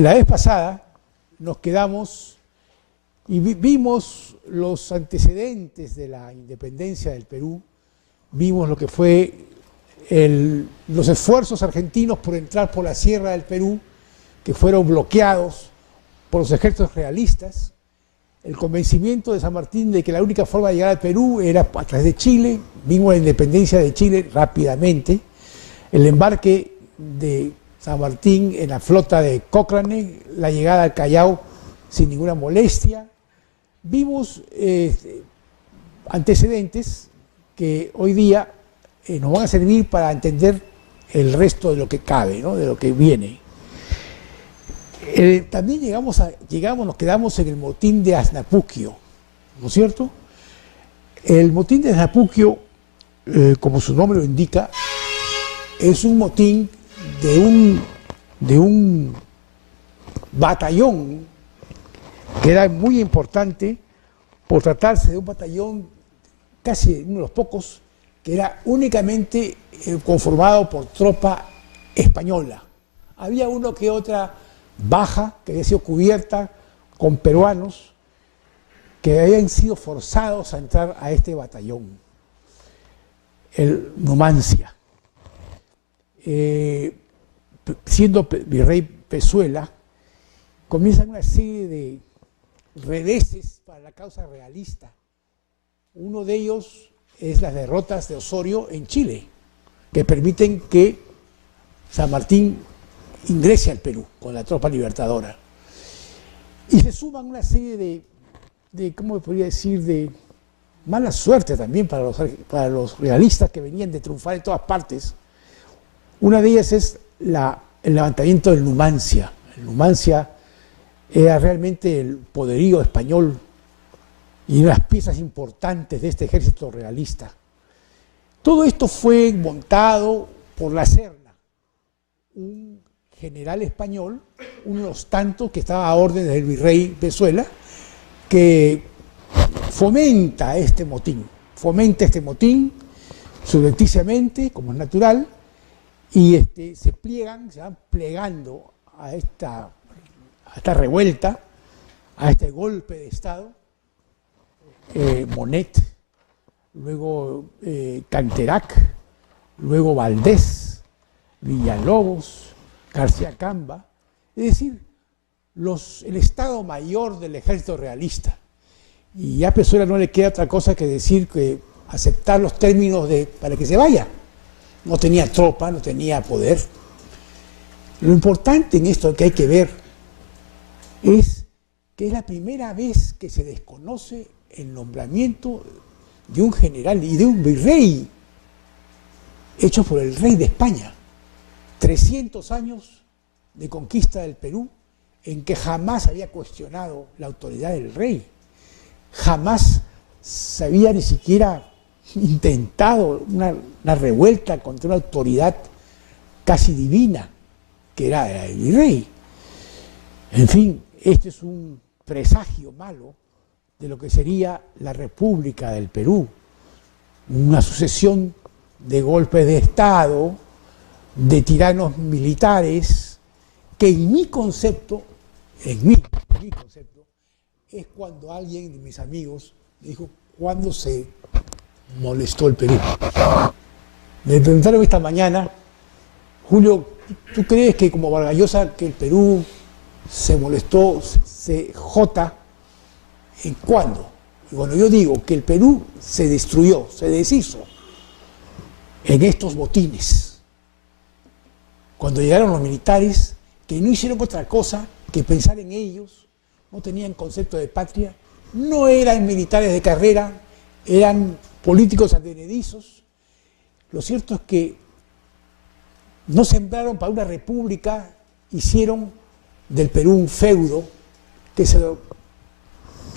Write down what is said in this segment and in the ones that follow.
La vez pasada nos quedamos y vimos los antecedentes de la independencia del Perú, vimos lo que fue los esfuerzos argentinos por entrar por la sierra del Perú, que fueron bloqueados por los ejércitos realistas, el convencimiento de San Martín de que la única forma de llegar al Perú era a través de Chile, vimos la independencia de Chile rápidamente, el embarque de San Martín en la flota de Cochrane, la llegada al Callao sin ninguna molestia. Vimos antecedentes que hoy día nos van a servir para entender el resto de lo que cabe, ¿no? De lo que viene. También nos quedamos en el motín de Asnapuquio, ¿no es cierto? El motín de Asnapuquio, como su nombre lo indica, es un motín de un batallón que era muy importante por tratarse de un batallón casi uno de los pocos que era únicamente conformado por tropa española. Había uno que otra baja que había sido cubierta con peruanos que habían sido forzados a entrar a este batallón, el Numancia. Siendo virrey Pezuela, comienzan una serie de reveses para la causa realista. Uno de ellos es las derrotas de Osorio en Chile, que permiten que San Martín ingrese al Perú con la tropa libertadora. Y se suman una serie de ¿cómo podría decir?, de mala suerte también para los realistas que venían de triunfar en todas partes. Una de ellas es el levantamiento del Numancia. El Numancia era realmente el poderío español y unas piezas importantes de este ejército realista. Todo esto fue montado por La Serna, un general español, uno de los tantos que estaba a órdenes del virrey Pezuela, que fomenta este motín subrepticiamente, como es natural, y se van plegando a esta revuelta, a este golpe de Estado. Monet, luego Canterac, luego Valdés, Villalobos, García Camba, es decir, el Estado Mayor del ejército realista. Y a Pezuela no le queda otra cosa que decir que aceptar los términos para que se vaya. No tenía tropa, no tenía poder. Lo importante en esto que hay que ver es que es la primera vez que se desconoce el nombramiento de un general y de un virrey hecho por el rey de España. 300 años de conquista del Perú en que jamás había cuestionado la autoridad del rey, jamás se había ni siquiera intentado una revuelta contra una autoridad casi divina que era el virrey. En fin, este es un presagio malo de lo que sería la República del Perú, una sucesión de golpes de Estado, de tiranos militares, que en mi concepto, es cuando alguien de mis amigos me dijo, ¿cuándo se molestó el Perú? Me preguntaron esta mañana, Julio, ¿tú crees que como Vargas Llosa que el Perú se molestó, ¿en cuándo? Y bueno, yo digo que el Perú se destruyó, se deshizo en estos motines. Cuando llegaron los militares, que no hicieron otra cosa que pensar en ellos, no tenían concepto de patria, no eran militares de carrera, eran políticos advenedizos. Lo cierto es que no sembraron para una república, hicieron del Perú un feudo que se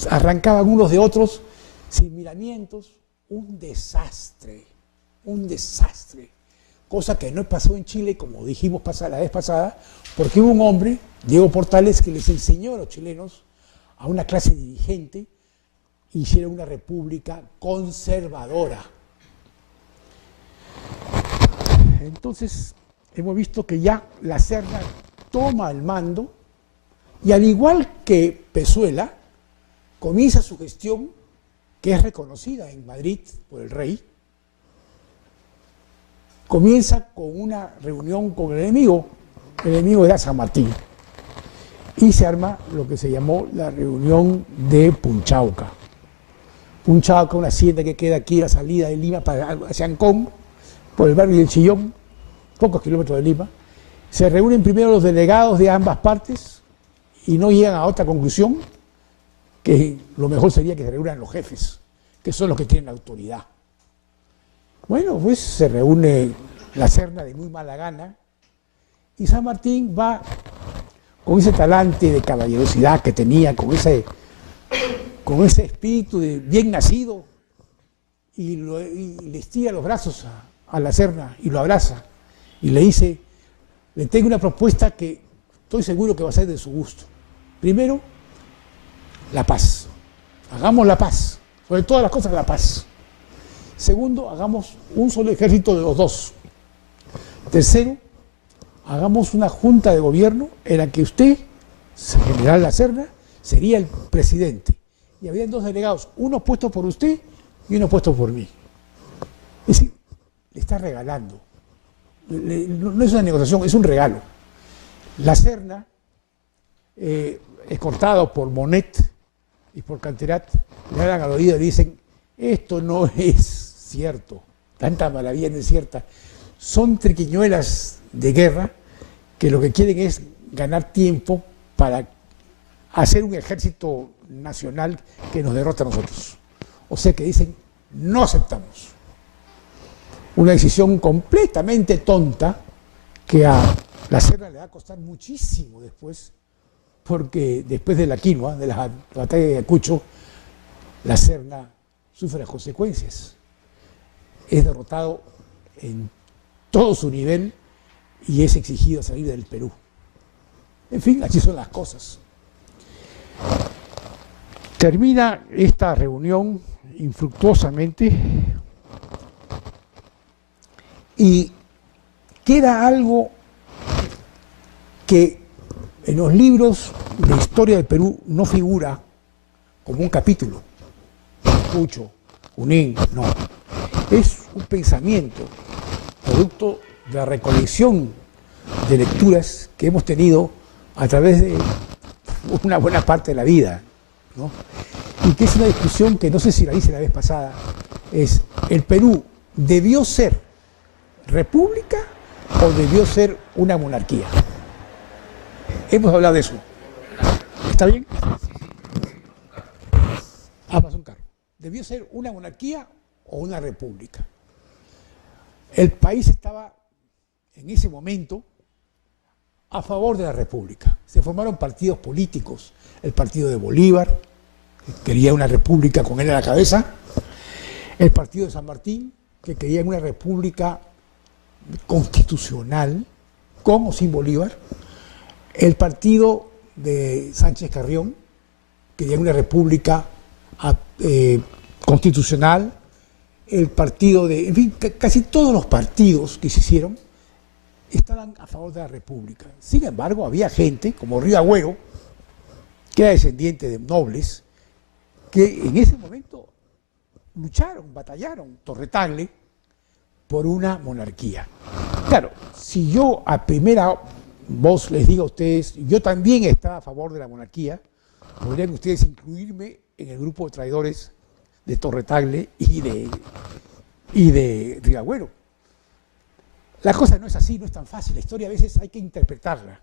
arrancaban unos de otros sin miramientos, un desastre, cosa que no pasó en Chile, como dijimos la vez pasada, porque hubo un hombre, Diego Portales, que les enseñó a los chilenos, a una clase dirigente, hicieron una república conservadora. Entonces, hemos visto que ya La Serna toma el mando Y al igual que Pezuela, comienza su gestión, que es reconocida en Madrid por el rey, comienza con una reunión con el enemigo era San Martín, y se arma lo que se llamó la reunión de Punchauca. Punchauca, una hacienda que queda aquí a la salida de Lima hacia Ancón, por el barrio del Chillón, pocos kilómetros de Lima. Se reúnen primero los delegados de ambas partes y no llegan a otra conclusión, que lo mejor sería que se reúnan los jefes, que son los que tienen la autoridad. Bueno, pues se reúne la Serna de muy mala gana y San Martín va con ese talante de caballerosidad que tenía, con ese espíritu de bien nacido, y le estira los brazos a la Serna y lo abraza y le dice: le tengo una propuesta que estoy seguro que va a ser de su gusto. Primero, la paz. Hagamos la paz. Sobre todas las cosas, la paz. Segundo, hagamos un solo ejército de los dos. Tercero, hagamos una junta de gobierno en la que usted, general La Serna, sería el presidente. Y habrían dos delegados, uno puesto por usted y uno puesto por mí. Es decir, le está regalando. No es una negociación, es un regalo. La Serna, escoltado por Monet y por Canterat, le hablan al oído y le dicen: esto no es cierto, tanta maravilla no es cierta. Son triquiñuelas de guerra que lo que quieren es ganar tiempo para hacer un ejército nacional que nos derrota a nosotros. O sea que dicen: no aceptamos. Una decisión completamente tonta que a la Serna le va a costar muchísimo después, porque después de la quinoa, de la batalla de Ayacucho, la Serna sufre las consecuencias. Es derrotado en todo su nivel y es exigido salir del Perú. En fin, así son las cosas. Termina esta reunión infructuosamente y queda algo que en los libros de historia del Perú no figura como un capítulo. Ayacucho, Junín, no. Es un pensamiento, producto de la recolección de lecturas que hemos tenido a través de una buena parte de la vida, ¿no? Y que es una discusión que no sé si la hice la vez pasada, es: ¿el Perú debió ser república o debió ser una monarquía? Hemos hablado de eso. ¿Está bien? Pasó un carro. ¿Debió ser una monarquía o una república? El país estaba en ese momento a favor de la república. Se formaron partidos políticos. El partido de Bolívar, que quería una república con él a la cabeza. El partido de San Martín, que quería una república constitucional, con o sin Bolívar. El partido de Sánchez Carrión, que quería una república constitucional. El partido de... En fin, casi todos los partidos que se hicieron estaban a favor de la república. Sin embargo, había gente, como Río Agüero, que era descendiente de nobles, que en ese momento lucharon, batallaron, Torretagle, por una monarquía. Claro, si yo a primera voz les digo a ustedes, yo también estaba a favor de la monarquía, podrían ustedes incluirme en el grupo de traidores de Torretagle y de Río Agüero. La cosa no es así, no es tan fácil. La historia a veces hay que interpretarla.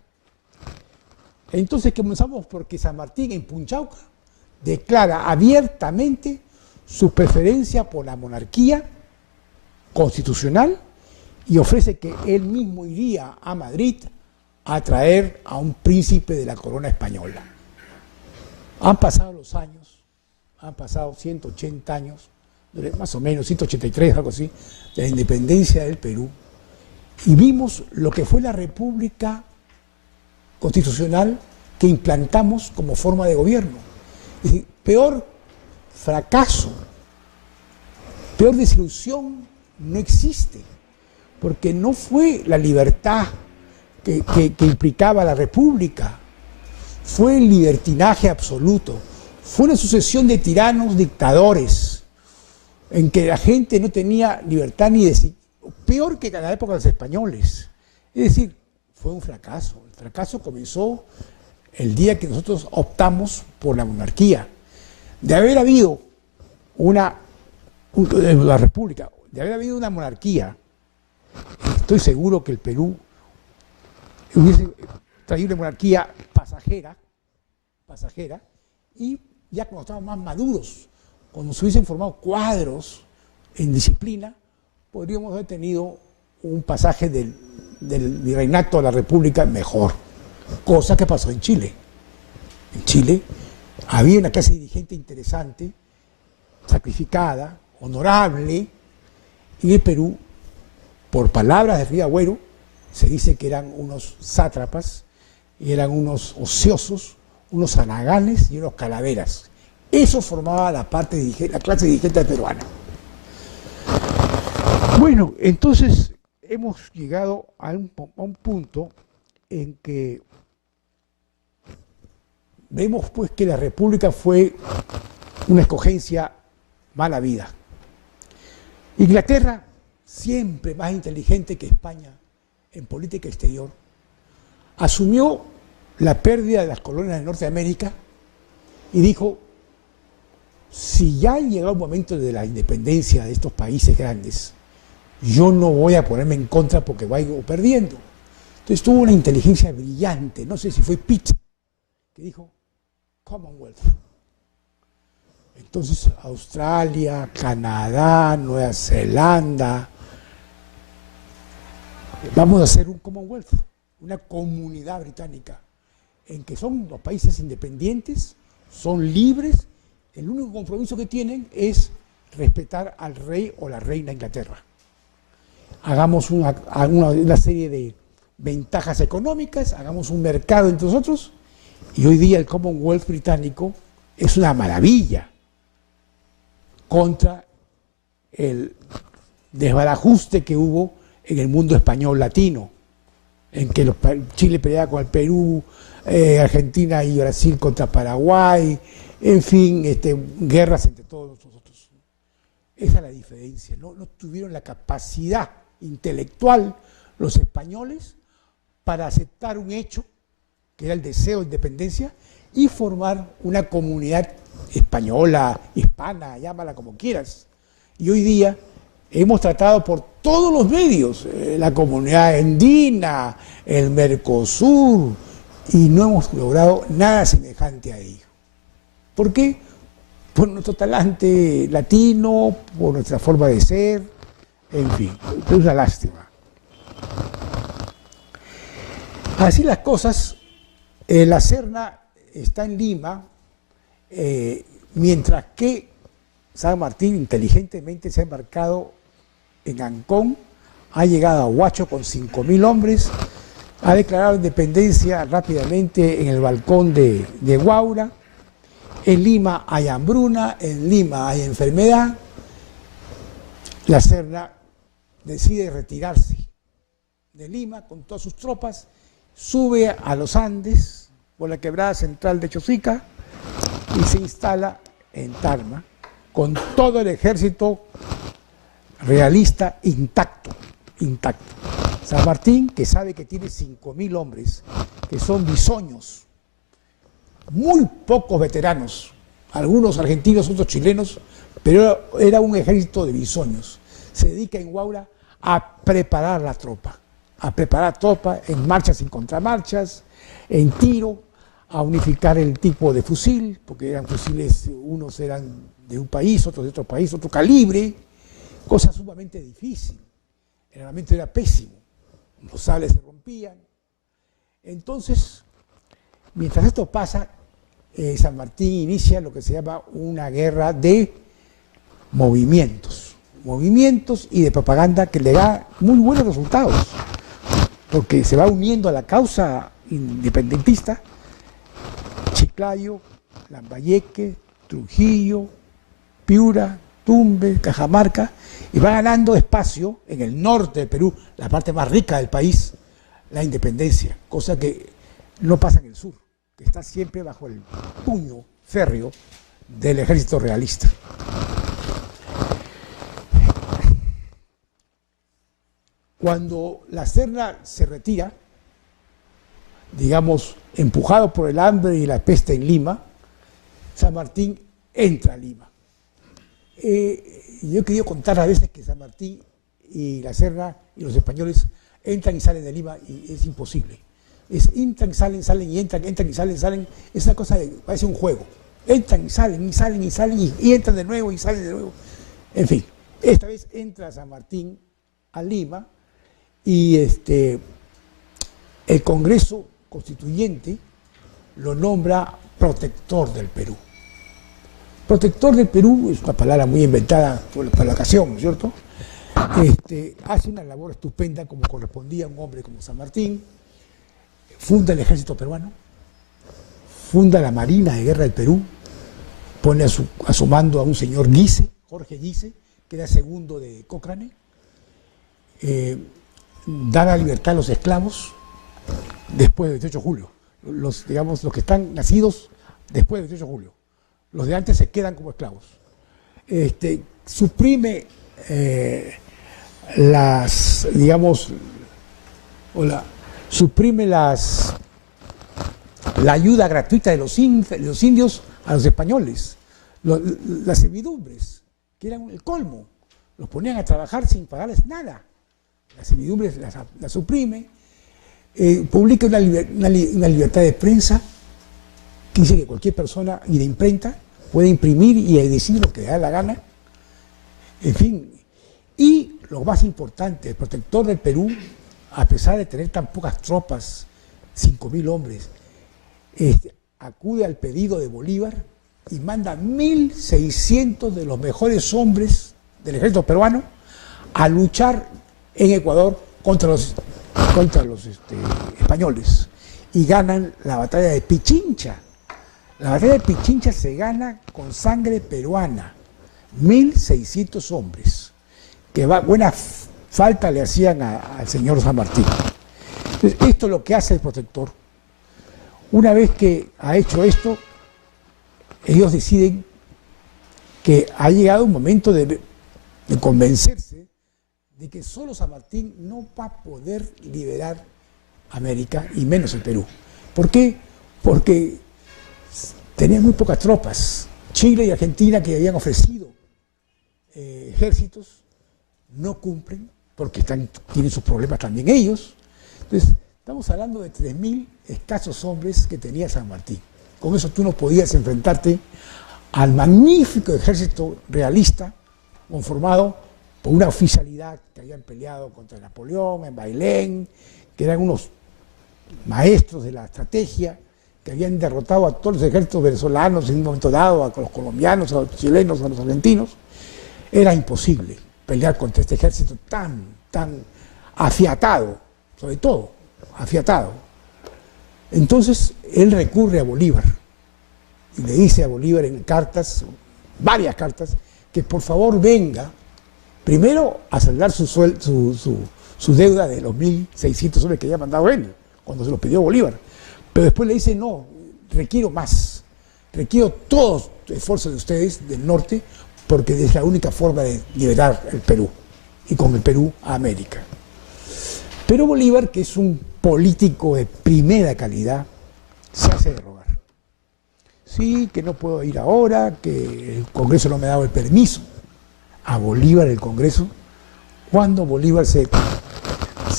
Entonces comenzamos porque San Martín en Punchauca declara abiertamente su preferencia por la monarquía constitucional y ofrece que él mismo iría a Madrid a traer a un príncipe de la corona española. Han pasado los años, han pasado 180 años, más o menos 183, algo así, de la independencia del Perú, y vimos lo que fue la república constitucional que implantamos como forma de gobierno. Es decir, peor fracaso, peor desilusión no existe, porque no fue la libertad que implicaba la república, fue el libertinaje absoluto, fue una sucesión de tiranos, dictadores, en que la gente no tenía libertad ni de... Peor que en la época de los españoles. Es decir, fue un fracaso. El fracaso comenzó el día que nosotros optamos por la monarquía. De haber habido la república, de haber habido una monarquía, estoy seguro que el Perú hubiese traído una monarquía pasajera, y ya cuando estábamos más maduros, cuando se hubiesen formado cuadros en disciplina, podríamos haber tenido un pasaje del virreinato a la república mejor, cosa que pasó en Chile. En Chile había una clase dirigente interesante, sacrificada, honorable, y en el Perú, por palabras de Río Agüero, se dice que eran unos sátrapas, y eran unos ociosos, unos haraganes y unos calaveras. Eso formaba la clase dirigente peruana. Bueno, entonces hemos llegado a un punto en que vemos pues que la República fue una escogencia mala vida. Inglaterra, siempre más inteligente que España en política exterior, asumió la pérdida de las colonias de Norteamérica y dijo, si ya ha llegado el momento de la independencia de estos países grandes, yo no voy a ponerme en contra porque vaya perdiendo. Entonces tuvo una inteligencia brillante, no sé si fue Pitt, que dijo Commonwealth. Entonces Australia, Canadá, Nueva Zelanda, vamos a hacer un Commonwealth, una comunidad británica, en que son los países independientes, son libres, el único compromiso que tienen es respetar al rey o la reina de Inglaterra. Hagamos una serie de ventajas económicas, hagamos un mercado entre nosotros, y hoy día el Commonwealth británico es una maravilla contra el desbarajuste que hubo en el mundo español latino, en que Chile peleaba con el Perú, Argentina y Brasil contra Paraguay, en fin, guerras entre todos nosotros. Esa es la diferencia, no tuvieron la capacidad intelectual los españoles para aceptar un hecho, que era el deseo de independencia, y formar una comunidad española, hispana, llámala como quieras. Y hoy día hemos tratado por todos los medios, la comunidad andina, el Mercosur, y no hemos logrado nada semejante a ello. ¿Por qué? Por nuestro talante latino, por nuestra forma de ser, en fin, es una lástima. Así las cosas, la Serna está en Lima, mientras que San Martín inteligentemente se ha embarcado en Ancón, ha llegado a Huacho con 5.000 hombres, ha declarado independencia rápidamente en el balcón de Huaura. En Lima hay hambruna, en Lima hay enfermedad. La Serna decide retirarse de Lima con todas sus tropas, sube a los Andes por la quebrada central de Chosica y se instala en Tarma con todo el ejército realista intacto. San Martín, que sabe que tiene 5.000 hombres, que son bisoños, muy pocos veteranos, algunos argentinos, otros chilenos, pero era un ejército de bisoños. Se dedica en Huaura a preparar la tropa, en marchas y contramarchas, en tiro, a unificar el tipo de fusil, porque eran fusiles, unos eran de un país, otros de otro país, otro calibre, cosa sumamente difícil. El armamento era pésimo, los sables se rompían. Entonces, mientras esto pasa, San Martín inicia lo que se llama una guerra de movimientos y de propaganda que le da muy buenos resultados, porque se va uniendo a la causa independentista Chiclayo, Lambayeque, Trujillo, Piura, Tumbes, Cajamarca, y va ganando espacio en el norte del Perú, la parte más rica del país, la independencia, cosa que no pasa en el sur. que está siempre bajo el puño férreo del ejército realista. Cuando la Serna se retira, digamos, empujado por el hambre y la peste en Lima, San Martín entra a Lima. Yo he querido contar a veces que San Martín y la Serna y los españoles entran y salen de Lima y es imposible. Entran, salen y entran y salen. Es una cosa, parece un juego. Entran y salen y entran de nuevo y salen de nuevo. En fin, esta vez entra San Martín a Lima y el Congreso Constituyente lo nombra protector del Perú. Protector del Perú es una palabra muy inventada para la ocasión, ¿no es cierto? Hace una labor estupenda como correspondía a un hombre como San Martín, funda el ejército peruano, funda la Marina de Guerra del Perú, pone a su mando a un señor Guise, Jorge Guise, que era segundo de Cochrane, da la libertad a los esclavos después del 18 de julio, los que están nacidos después del 18 de julio. Los de antes se quedan como esclavos. Suprime suprime la ayuda gratuita de los indios a los españoles. Las servidumbres, que eran el colmo, los ponían a trabajar sin pagarles nada. Las servidumbres las suprime. Publica una libertad de prensa que dice que cualquier persona y de imprenta puede imprimir y decir lo que le da la gana. En fin, y lo más importante, el protector del Perú, a pesar de tener tan pocas tropas, 5.000 hombres, acude al pedido de Bolívar y manda 1.600 de los mejores hombres del ejército peruano a luchar en Ecuador contra los españoles y ganan la batalla de Pichincha. La batalla de Pichincha se gana con sangre peruana, 1.600 hombres, que buena falta le hacían al señor San Martín. Entonces, esto es lo que hace el protector. Una vez que ha hecho esto, ellos deciden que ha llegado un momento de convencerse de que solo San Martín no va a poder liberar América y menos el Perú. ¿Por qué? Porque tenían muy pocas tropas. Chile y Argentina, que habían ofrecido ejércitos, no cumplen porque tienen sus problemas también ellos. Entonces, estamos hablando de 3.000 escasos hombres que tenía San Martín. Con eso tú no podías enfrentarte al magnífico ejército realista conformado por una oficialidad que habían peleado contra Napoleón, en Bailén, que eran unos maestros de la estrategia, que habían derrotado a todos los ejércitos venezolanos en un momento dado, a los colombianos, a los chilenos, a los argentinos. Era imposible pelear contra este ejército tan afiatado, sobre todo afiatado. Entonces él recurre a Bolívar y le dice a Bolívar en cartas, varias cartas, que por favor venga primero a saldar su deuda de los 1.600 hombres que había mandado él, cuando se los pidió Bolívar. Pero después le dice, no, requiero más, requiero todo el esfuerzo de ustedes del norte, porque es la única forma de liberar el Perú, y con el Perú a América. Pero Bolívar, que es un político de primera calidad, se hace de rogar. Sí, que no puedo ir ahora, que el Congreso no me ha dado el permiso. A Bolívar el Congreso, cuando Bolívar se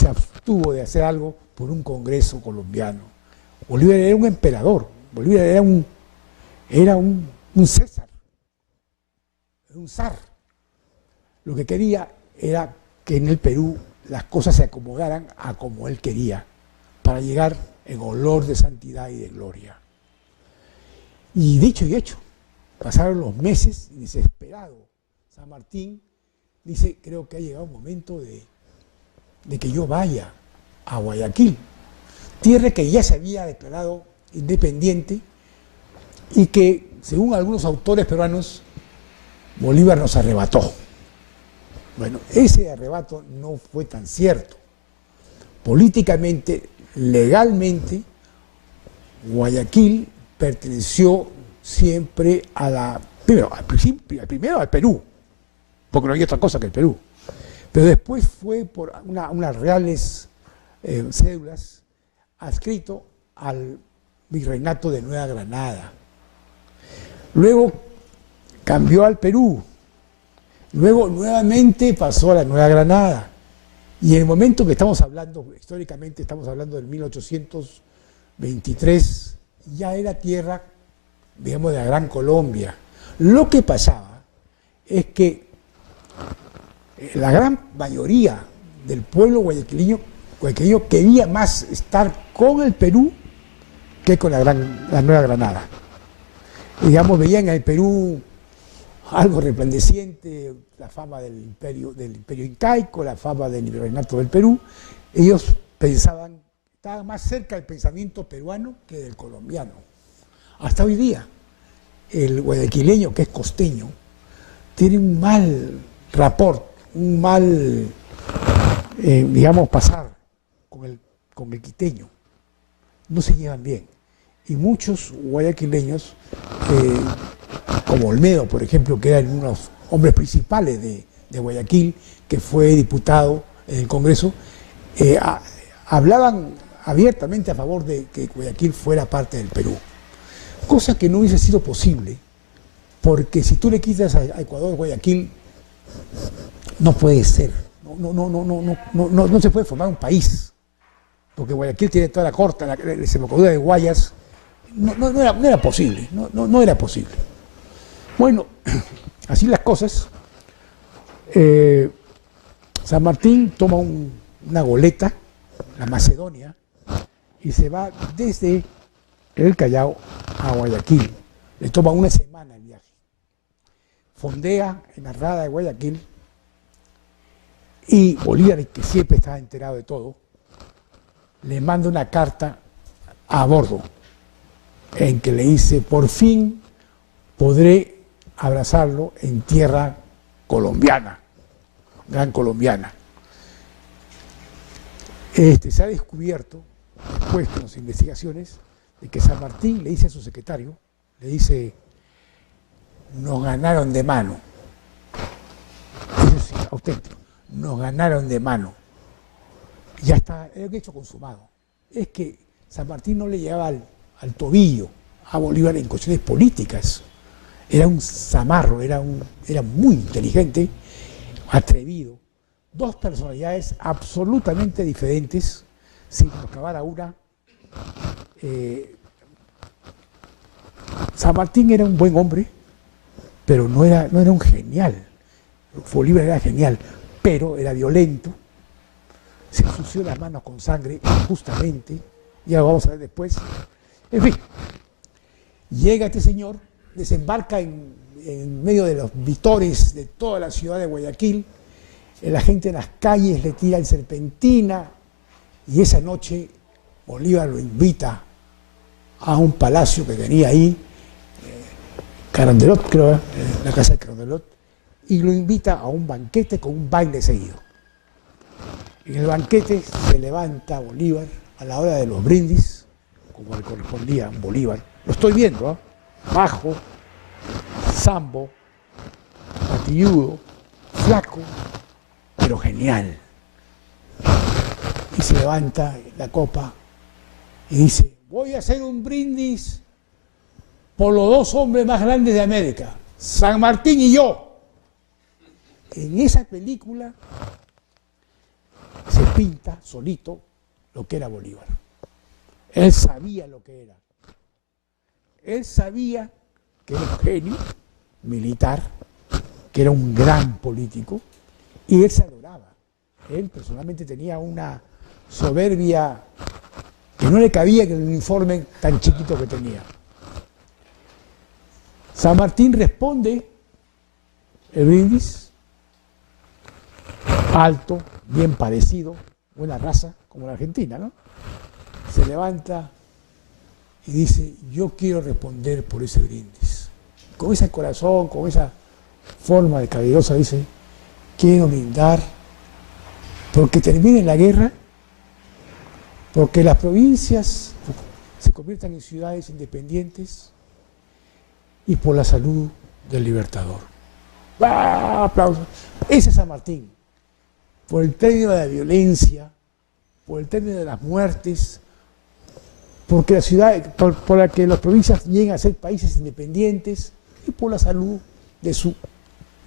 abstuvo de hacer algo por un Congreso colombiano. Bolívar era un emperador, Bolívar era un César, un zar. Lo que quería era que en el Perú las cosas se acomodaran a como él quería, para llegar en olor de santidad y de gloria. Y dicho y hecho, pasaron los meses y desesperado San Martín dice, creo que ha llegado un momento de que yo vaya a Guayaquil, tierra que ya se había declarado independiente y que, según algunos autores peruanos, Bolívar nos arrebató. Bueno, ese arrebato no fue tan cierto. Políticamente, legalmente, Guayaquil perteneció siempre a la, primero al Perú, porque no había otra cosa que el Perú, pero después fue por unas reales cédulas adscrito al virreinato de Nueva Granada. Luego cambió al Perú, luego nuevamente pasó a la Nueva Granada, y en el momento que estamos hablando, históricamente estamos hablando del 1823, ya era tierra, digamos, de la Gran Colombia. Lo que pasaba es que la gran mayoría del pueblo guayaquileño quería más estar con el Perú que con la Nueva Granada. Digamos, veían en el Perú algo resplandeciente, la fama del imperio incaico, la fama del virreinato del Perú. Ellos pensaban, estaban más cerca del pensamiento peruano que del colombiano. Hasta hoy día, el guayaquileño, que es costeño, tiene un mal rapport, un mal, digamos, pasar con el quiteño. No se llevan bien. Y muchos guayaquileños, como Olmedo, por ejemplo, que era uno de los hombres principales de Guayaquil, que fue diputado en el Congreso, hablaban abiertamente a favor de que Guayaquil fuera parte del Perú. Cosa que no hubiese sido posible, porque si tú le quitas a Ecuador Guayaquil, no puede ser, no se puede formar un país, porque Guayaquil tiene toda la costa, la desembocadura de Guayas. No era posible, no era posible. Bueno, así las cosas. San Martín toma una goleta, la Macedonia, y se va desde el Callao a Guayaquil. Le toma una semana el viaje. Fondea en la rada de Guayaquil, y Bolívar, que siempre estaba enterado de todo, le manda una carta a bordo en que le dice: por fin podré abrazarlo en tierra colombiana, gran colombiana. Se ha descubierto, después de las investigaciones, de que San Martín le dice a su secretario, le dice: nos ganaron de mano. Eso sí, auténtico, nos ganaron de mano. Ya está el hecho consumado. Es que San Martín no le llegaba al tobillo a Bolívar en cuestiones políticas. Era un zamarro, era muy inteligente, atrevido. Dos personalidades absolutamente diferentes, sin acabar a una. San Martín era un buen hombre, pero no era un genial. Bolívar era genial, pero era violento. Se ensució las manos con sangre injustamente, ya lo vamos a ver después. En fin, llega este señor, desembarca en medio de los vitores de toda la ciudad de Guayaquil, la gente en las calles le tira en serpentina, y esa noche Bolívar lo invita a un palacio que tenía ahí, Carondelet, creo, la casa de Carondelet, y lo invita a un banquete con un baile seguido. En el banquete se levanta Bolívar a la hora de los brindis, como le correspondía a Bolívar. Lo estoy viendo, ¿eh? Bajo, sambo, patilludo, flaco, pero genial. Y se levanta la copa y dice: voy a hacer un brindis por los dos hombres más grandes de América, San Martín y yo. En esa película se pinta solito lo que era Bolívar. Él sabía lo que era. Él sabía que era un genio militar, que era un gran político, y él se adoraba. Él personalmente tenía una soberbia que no le cabía en el uniforme tan chiquito que tenía. San Martín responde el brindis, alto, bien parecido, buena raza, como la Argentina, ¿no? Se levanta y dice: yo quiero responder por ese brindis. Con ese corazón, con esa forma de caballerosa, dice: quiero brindar porque termine la guerra, porque las provincias se conviertan en ciudades independientes y por la salud del Libertador. ¡Ah, aplausos! Ese es San Martín. Por el término de la violencia, por el término de las muertes, porque la ciudad, por la que las provincias lleguen a ser países independientes y por la salud de su,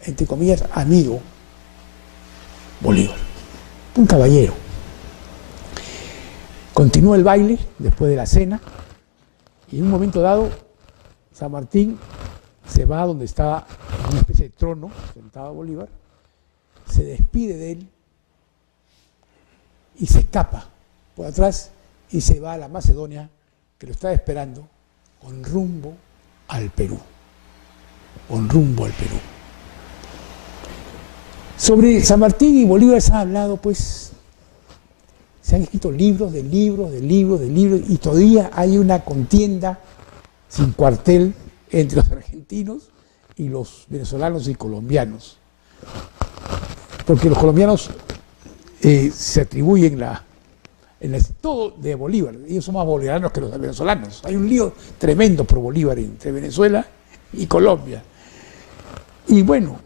entre comillas, amigo Bolívar. Un caballero. Continúa el baile después de la cena y en un momento dado San Martín se va a donde estaba en una especie de trono sentado Bolívar, se despide de él y se escapa por atrás y se va a la Macedonia que lo estaba esperando con rumbo al Perú. Con rumbo al Perú. Sobre San Martín y Bolívar se ha hablado, pues, se han escrito libros y todavía hay una contienda sin cuartel entre los argentinos y los venezolanos y colombianos. Porque los colombianos se atribuyen todo de Bolívar. Ellos son más bolivarianos que los venezolanos. Hay un lío tremendo por Bolívar entre Venezuela y Colombia. Y bueno,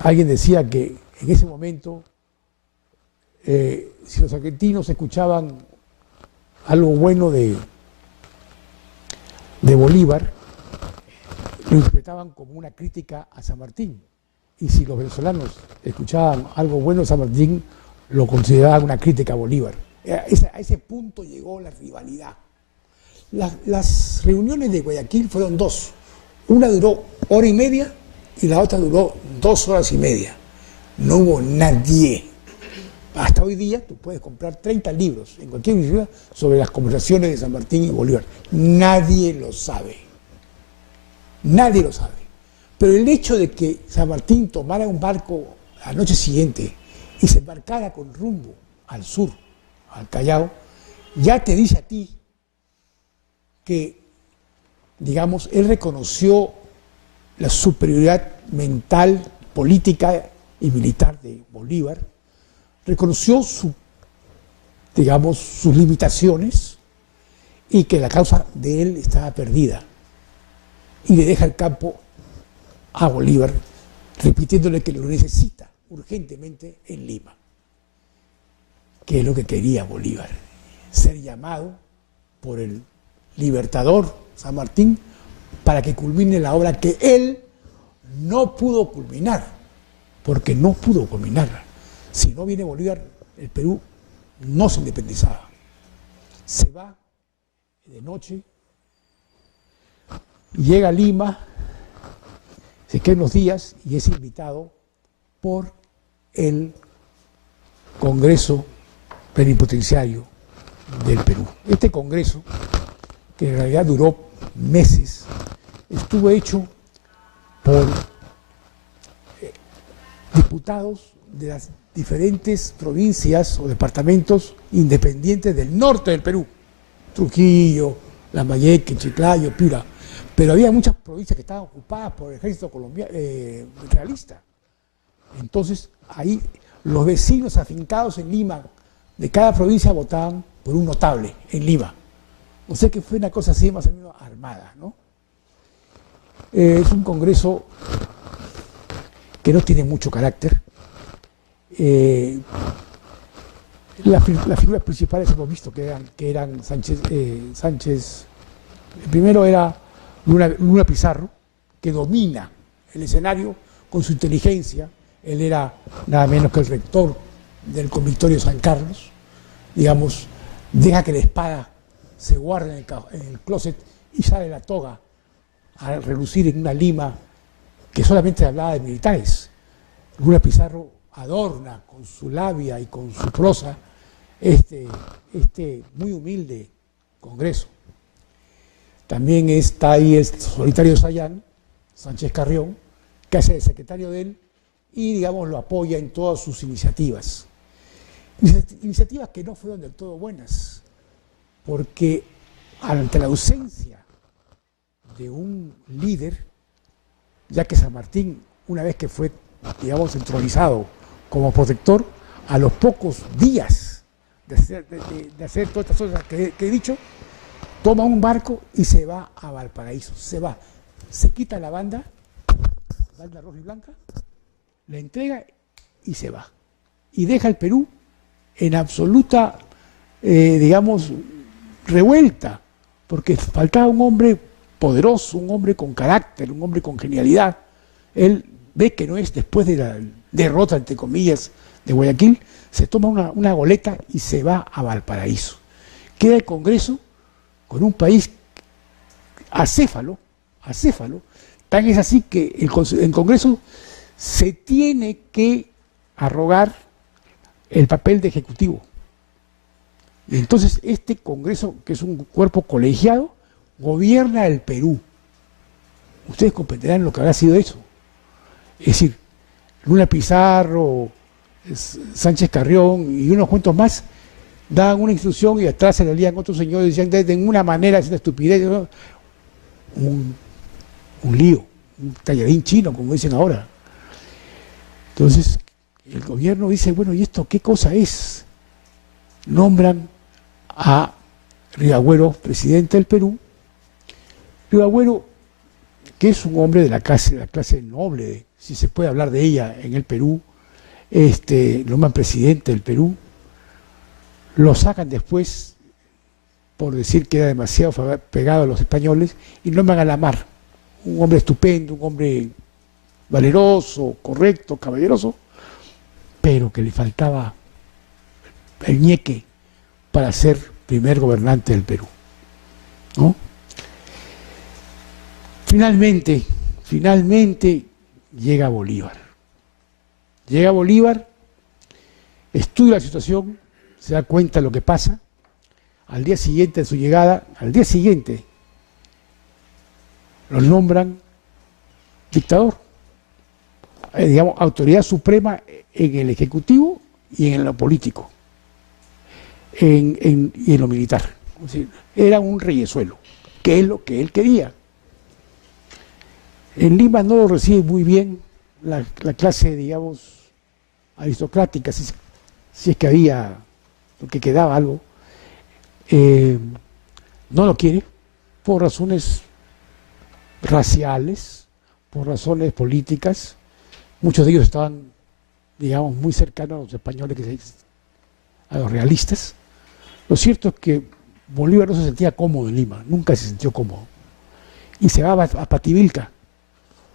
alguien decía que en ese momento, si los argentinos escuchaban algo bueno de Bolívar, lo interpretaban como una crítica a San Martín. Y si los venezolanos escuchaban algo bueno de San Martín, lo consideraban una crítica a Bolívar. A ese punto llegó la rivalidad. Las reuniones de Guayaquil fueron dos. Una duró 1h30 y la otra duró 2 horas y media. No hubo nadie. Hasta hoy día tú puedes comprar 30 libros en cualquier universidad sobre las conversaciones de San Martín y Bolívar. Nadie lo sabe. Nadie lo sabe. Pero el hecho de que San Martín tomara un barco la noche siguiente y se embarcara con rumbo al sur, al Callao, ya te dice a ti que, digamos, él reconoció la superioridad mental, política y militar de Bolívar, reconoció sus limitaciones y que la causa de él estaba perdida. Y le deja el campo a Bolívar, repitiéndole que lo necesita urgentemente en Lima. ¿Qué es lo que quería Bolívar? Ser llamado por el Libertador San Martín para que culmine la obra que él no pudo culminar, porque no pudo culminarla. Si no viene Bolívar, el Perú no se independizaba. Se va de noche, llega a Lima, se queda unos días y es invitado por el Congreso Plenipotenciario del Perú. Este congreso, que en realidad duró meses, estuvo hecho por diputados de las diferentes provincias o departamentos independientes del norte del Perú, Trujillo, Lambayeque, Chiclayo, Piura, pero había muchas provincias que estaban ocupadas por el ejército colombiano realista. Entonces, ahí los vecinos afincados en Lima de cada provincia votaban por un notable en Lima. O sea que fue una cosa así más o menos armada, ¿no? Es un congreso que no tiene mucho carácter. Las figuras principales hemos visto que eran Sánchez. El primero era Luna Pizarro, que domina el escenario con su inteligencia. Él era nada menos que el rector del Convictorio San Carlos. Digamos, deja que la espada se guarde en el closet y sale la toga a relucir en una Lima que solamente hablaba de militares. Luna Pizarro adorna con su labia y con su prosa este muy humilde congreso. También está ahí el solitario Sayán, Sánchez Carrión, que hace de secretario de él y, digamos, lo apoya en todas sus iniciativas. Iniciativas que no fueron del todo buenas, porque ante la ausencia de un líder, ya que San Martín, una vez que fue, digamos, entronizado como protector, a los pocos días de hacer todas estas cosas que he dicho, toma un barco y se va a Valparaíso, se va, se quita la banda roja y blanca, la entrega y se va. Y deja el Perú en absoluta, digamos, revuelta, porque faltaba un hombre poderoso, un hombre con carácter, un hombre con genialidad. Él ve que no es, después de la derrota, entre comillas, de Guayaquil, se toma una goleta y se va a Valparaíso. Queda el Congreso con un país acéfalo, tan es así que el Congreso se tiene que arrogar el papel de ejecutivo. Y entonces este Congreso, que es un cuerpo colegiado, gobierna el Perú. Ustedes comprenderán lo que habrá sido eso. Es decir, Luna Pizarro, Sánchez Carrión y unos cuantos más daban una instrucción y atrás se le leían otros señores y decían de ninguna manera es una estupidez, ¿no? Un lío, un talladín chino, como dicen ahora. Entonces, el gobierno dice, bueno, ¿y esto qué cosa es? Nombran a Ridahuero presidente del Perú. Ridahuero, que es un hombre de la clase noble, si se puede hablar de ella en el Perú, nombran presidente del Perú, lo sacan después por decir que era demasiado pegado a los españoles y nombran a Lamar, un hombre estupendo, un hombre valeroso, correcto, caballeroso, pero que le faltaba el ñeque para ser primer gobernante del Perú, ¿no? Finalmente llega Bolívar. Llega Bolívar, estudia la situación, se da cuenta de lo que pasa. Al día siguiente de su llegada, lo nombran dictador, digamos, autoridad suprema en el ejecutivo y en lo político, y en lo militar. Es decir, era un reyesuelo, que es lo que él quería. En Lima no lo recibe muy bien la clase, digamos, aristocrática, si es que había, porque quedaba algo. No lo quiere por razones raciales, por razones políticas. Muchos de ellos estaban, digamos, muy cercanos a los españoles, a los realistas. Lo cierto es que Bolívar no se sentía cómodo en Lima, nunca se sintió cómodo. Y se va a Pativilca,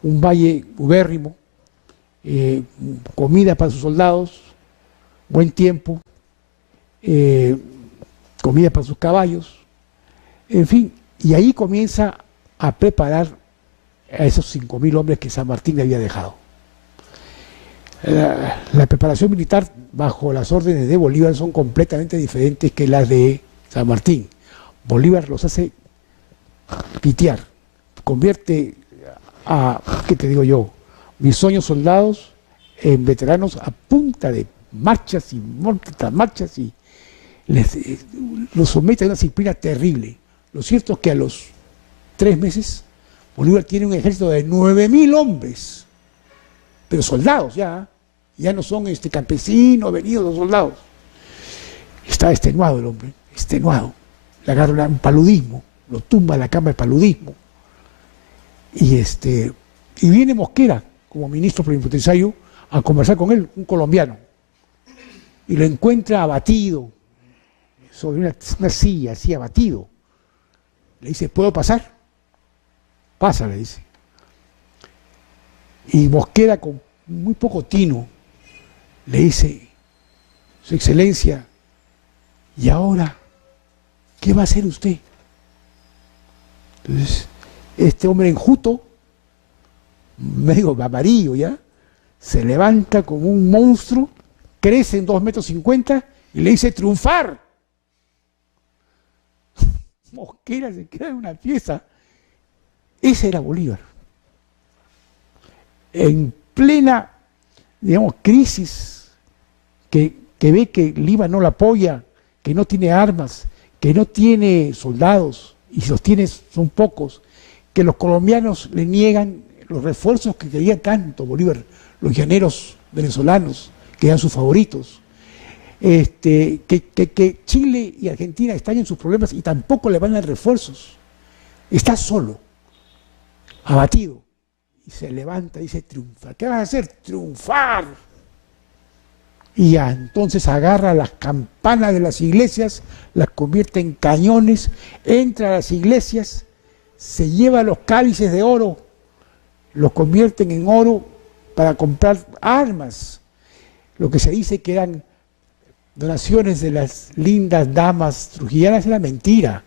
un valle ubérrimo, comida para sus soldados, buen tiempo, comida para sus caballos, en fin, y ahí comienza a preparar a esos 5.000 hombres que San Martín le había dejado. La preparación militar bajo las órdenes de Bolívar son completamente diferentes que las de San Martín. Bolívar los hace pitear, convierte a, ¿qué te digo yo?, bisoños soldados en veteranos a punta de marchas y marchas y los somete a una disciplina terrible. Lo cierto es que a los 3 meses Bolívar tiene un ejército de 9.000 hombres, pero soldados ya no son campesinos venidos los soldados. Está extenuado el hombre, extenuado. Le agarra un paludismo, lo tumba a la cama de paludismo. Y viene Mosquera como ministro plenipotenciario a conversar con él, un colombiano, y lo encuentra abatido sobre una silla, así abatido. Le dice, ¿puedo pasar? Pasa, le dice. Y Mosquera, con muy poco tino, le dice, Su Excelencia, ¿y ahora qué va a hacer usted? Entonces, este hombre enjuto, medio amarillo ya, se levanta como un monstruo, crece en 2,50 m y le dice, triunfar. Mosquera se queda en una pieza. Ese era Bolívar. En plena, digamos, crisis, que ve que Lima no la apoya, que no tiene armas, que no tiene soldados, y si los tiene son pocos, que los colombianos le niegan los refuerzos que quería tanto Bolívar, los llaneros venezolanos, que eran sus favoritos, que Chile y Argentina están en sus problemas y tampoco le van a dar refuerzos. Está solo, abatido, y se levanta y dice, triunfar. ¿Qué vas a hacer? Triunfar. Y ya, entonces agarra las campanas de las iglesias, las convierte en cañones, entra a las iglesias, se lleva los cálices de oro, los convierten en oro para comprar armas. Lo que se dice que eran donaciones de las lindas damas trujillanas era mentira,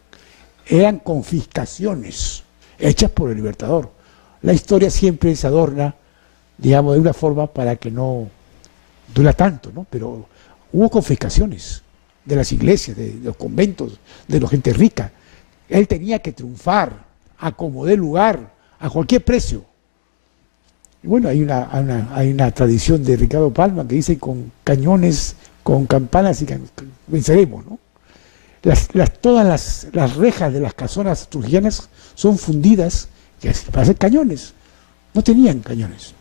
eran confiscaciones hechas por el Libertador. La historia siempre se adorna, digamos, de una forma para que no dura tanto, ¿no? Pero hubo confiscaciones de las iglesias, de los conventos, de la gente rica. Él tenía que triunfar, a como dé lugar, a cualquier precio. Y bueno, hay una tradición de Ricardo Palma que dice con cañones, con campanas y venceremos, ¿no? Todas las rejas de las casonas trujillanas son fundidas para hacer cañones. No tenían cañones.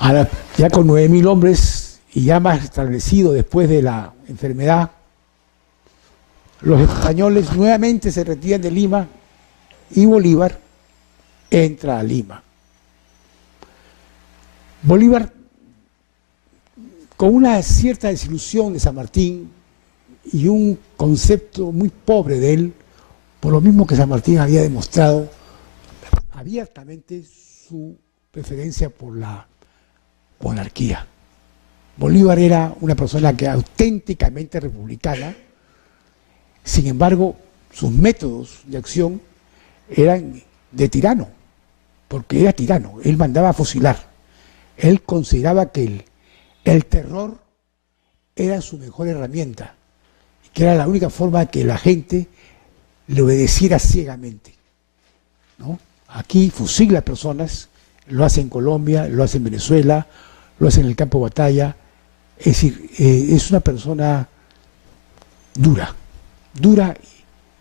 Ahora, ya con 9.000 hombres y ya más establecido después de la enfermedad, los españoles nuevamente se retiran de Lima y Bolívar entra a Lima. Bolívar, con una cierta desilusión de San Martín y un concepto muy pobre de él, por lo mismo que San Martín había demostrado abiertamente su preferencia por la monarquía. Bolívar era una persona que auténticamente republicana, sin embargo, sus métodos de acción eran de tirano, porque era tirano, él mandaba a fusilar. Él consideraba que el terror era su mejor herramienta, que era la única forma de que la gente le obedeciera ciegamente, ¿no? Aquí fusila personas, lo hace en Colombia, lo hace en Venezuela, lo hace en el campo de batalla. Es decir, es una persona dura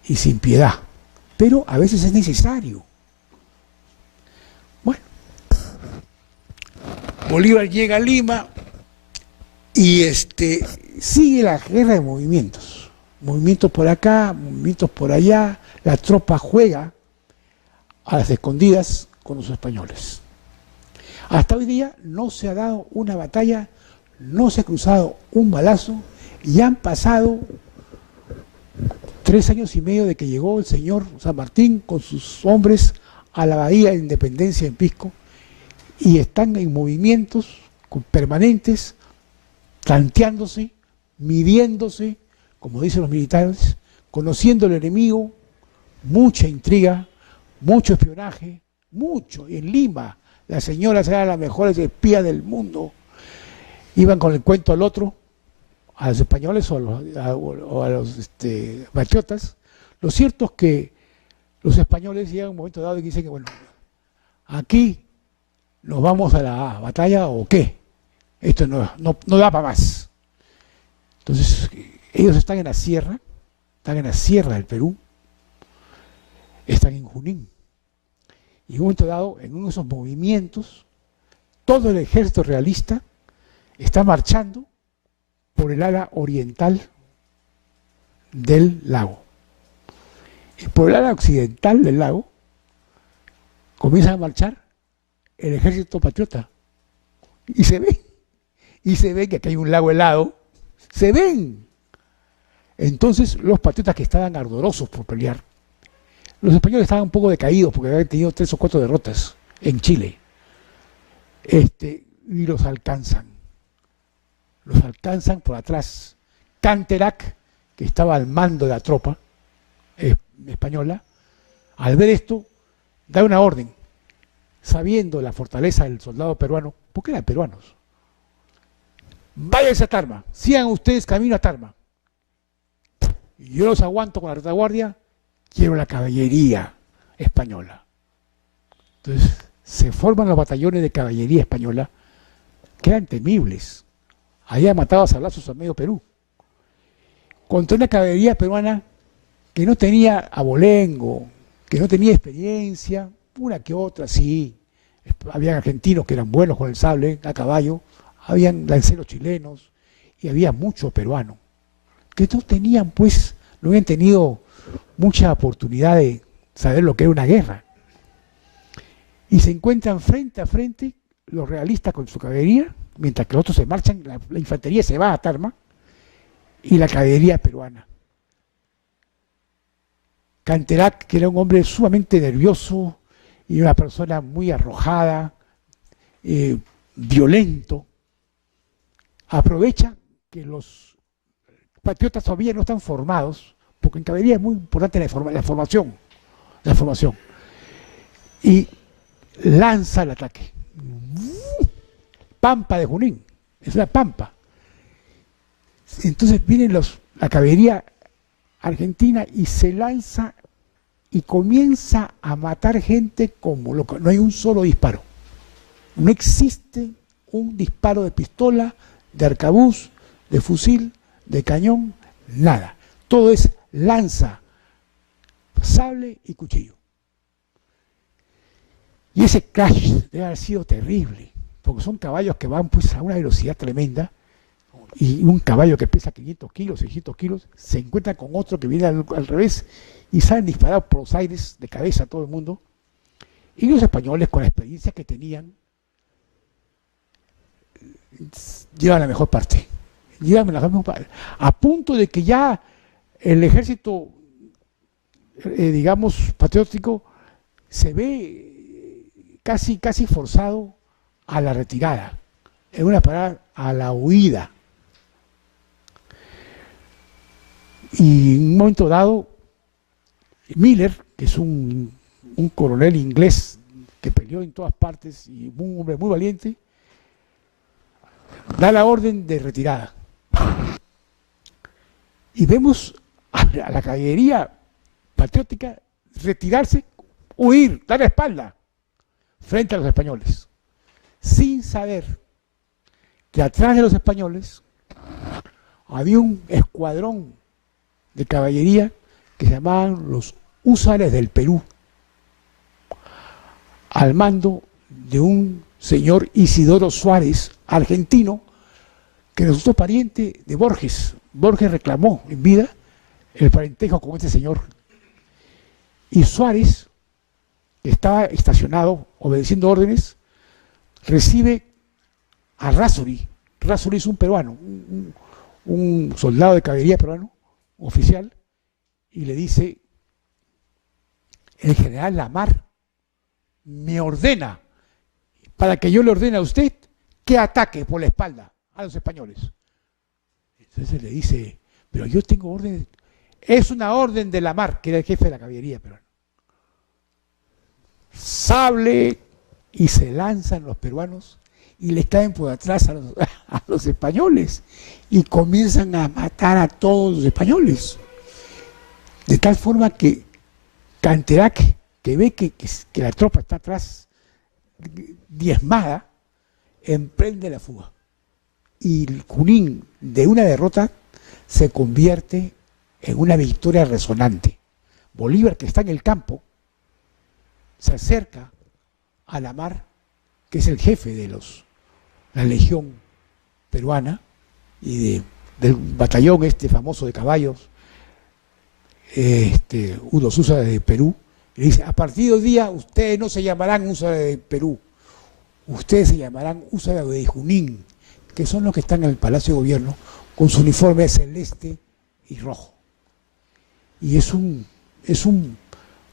y sin piedad, pero a veces es necesario. Bueno, Bolívar llega a Lima y sigue la guerra de movimientos por acá, movimientos por allá. La tropa juega a las escondidas con los españoles. Hasta hoy día no se ha dado una batalla, no se ha cruzado un balazo y han pasado 3 años y medio de que llegó el señor San Martín con sus hombres a la Bahía de Independencia en Pisco y están en movimientos permanentes, tanteándose, midiéndose, como dicen los militares, conociendo el enemigo, mucha intriga, mucho espionaje, mucho. En Lima, las señoras eran las mejores espías del mundo. Iban con el cuento al otro, a los españoles o a los patriotas. Lo cierto es que los españoles llegan a un momento dado y dicen que, bueno, aquí nos vamos a la batalla o qué. Esto no da para más. Entonces, ellos están en la sierra del Perú, están en Junín. Y en un momento dado, en uno de esos movimientos, todo el ejército realista está marchando por el ala oriental del lago. Y por el ala occidental del lago comienza a marchar el ejército patriota. Y se ve que aquí hay un lago helado, se ven. Entonces los patriotas que estaban ardorosos por pelear, los españoles estaban un poco decaídos porque habían tenido 3 o 4 derrotas en Chile, y los alcanzan por atrás. Canterac, que estaba al mando de la tropa española, al ver esto, da una orden, sabiendo la fortaleza del soldado peruano, porque eran peruanos: váyanse a Tarma, sigan ustedes camino a Tarma. Y yo los aguanto con la retaguardia, quiero la caballería española. Entonces se forman los batallones de caballería española, que eran temibles. Había matado a sablazos a medio Perú, contra una caballería peruana que no tenía abolengo, que no tenía experiencia, una que otra sí. Habían argentinos que eran buenos con el sable a caballo, habían lanceros chilenos, y había mucho peruano, que no tenían, pues, no habían tenido mucha oportunidad de saber lo que era una guerra. Y se encuentran frente a frente los realistas con su caballería, mientras que los otros se marchan, la infantería se va a Tarma, y la caballería peruana. Canterac, que era un hombre sumamente nervioso y una persona muy arrojada, violento, aprovecha que los patriotas todavía no están formados, porque en caballería es muy importante la formación, y lanza el ataque. Pampa de Junín, es una pampa. Entonces vienen la caballería argentina y se lanza y comienza a matar gente como loco. No hay un solo disparo. No existe un disparo de pistola, de arcabuz, de fusil, de cañón, nada. Todo es lanza, sable y cuchillo. Y ese crash debe haber sido terrible, porque son caballos que van pues a una velocidad tremenda, y un caballo que pesa 500 kilos, 600 kilos, se encuentra con otro que viene al revés y salen disparados por los aires de cabeza a todo el mundo. Y los españoles, con la experiencia que tenían, llevan la mejor parte. A punto de que ya el ejército, digamos, patriótico, se ve casi forzado a la retirada, en una parada a la huida. Y en un momento dado, Miller, que es un coronel inglés que peleó en todas partes y un hombre muy valiente, da la orden de retirada. Y vemos a la caballería patriótica retirarse, huir, dar la espalda frente a los españoles, sin saber que atrás de los españoles había un escuadrón de caballería que se llamaban los húsares del Perú, al mando de un señor Isidoro Suárez, argentino, que resultó pariente de Borges. Borges reclamó en vida el parentesco con este señor. Y Suárez, que estaba estacionado obedeciendo órdenes, recibe a Rasuri. Rasuri es un peruano, un soldado de caballería peruano, oficial, y le dice: el general Lamar me ordena, para que yo le ordene a usted, que ataque por la espalda a los españoles. Entonces le dice: pero yo tengo orden. Es una orden de Lamar, que era el jefe de la caballería peruana. Sable, y se lanzan los peruanos y les caen por atrás a los españoles y comienzan a matar a todos los españoles. De tal forma que Canterac, que ve que la tropa está atrás diezmada, emprende la fuga. Y Junín, de una derrota, se convierte en una victoria resonante. Bolívar, que está en el campo, se acerca a Lamar, que es el jefe de la legión peruana y del batallón famoso de caballos, unos húsares de Perú, y le dice: a partir de hoy día ustedes no se llamarán húsares de Perú, ustedes se llamarán húsares de Junín, que son los que están en el Palacio de Gobierno con su uniforme celeste y rojo. Y es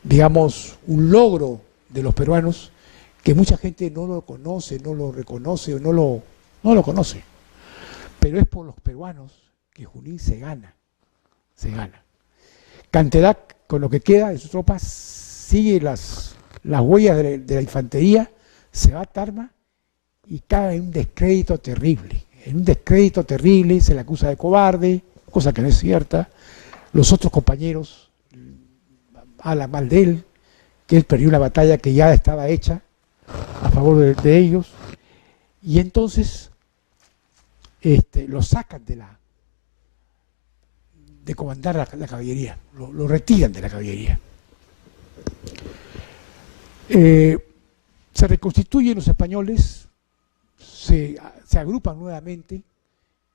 digamos, un logro de los peruanos que mucha gente no lo conoce, no lo reconoce o no lo conoce. Pero es por los peruanos que Junín se gana. Canterac, con lo que queda de sus tropas, sigue las huellas de la infantería, se va a Tarma y cae en un descrédito terrible. Se le acusa de cobarde, cosa que no es cierta. Los otros compañeros hablan mal de él, que él perdió una batalla que ya estaba hecha a favor de ellos, y entonces lo sacan de comandar la caballería, lo retiran de la caballería. Se reconstituyen los españoles, se agrupan nuevamente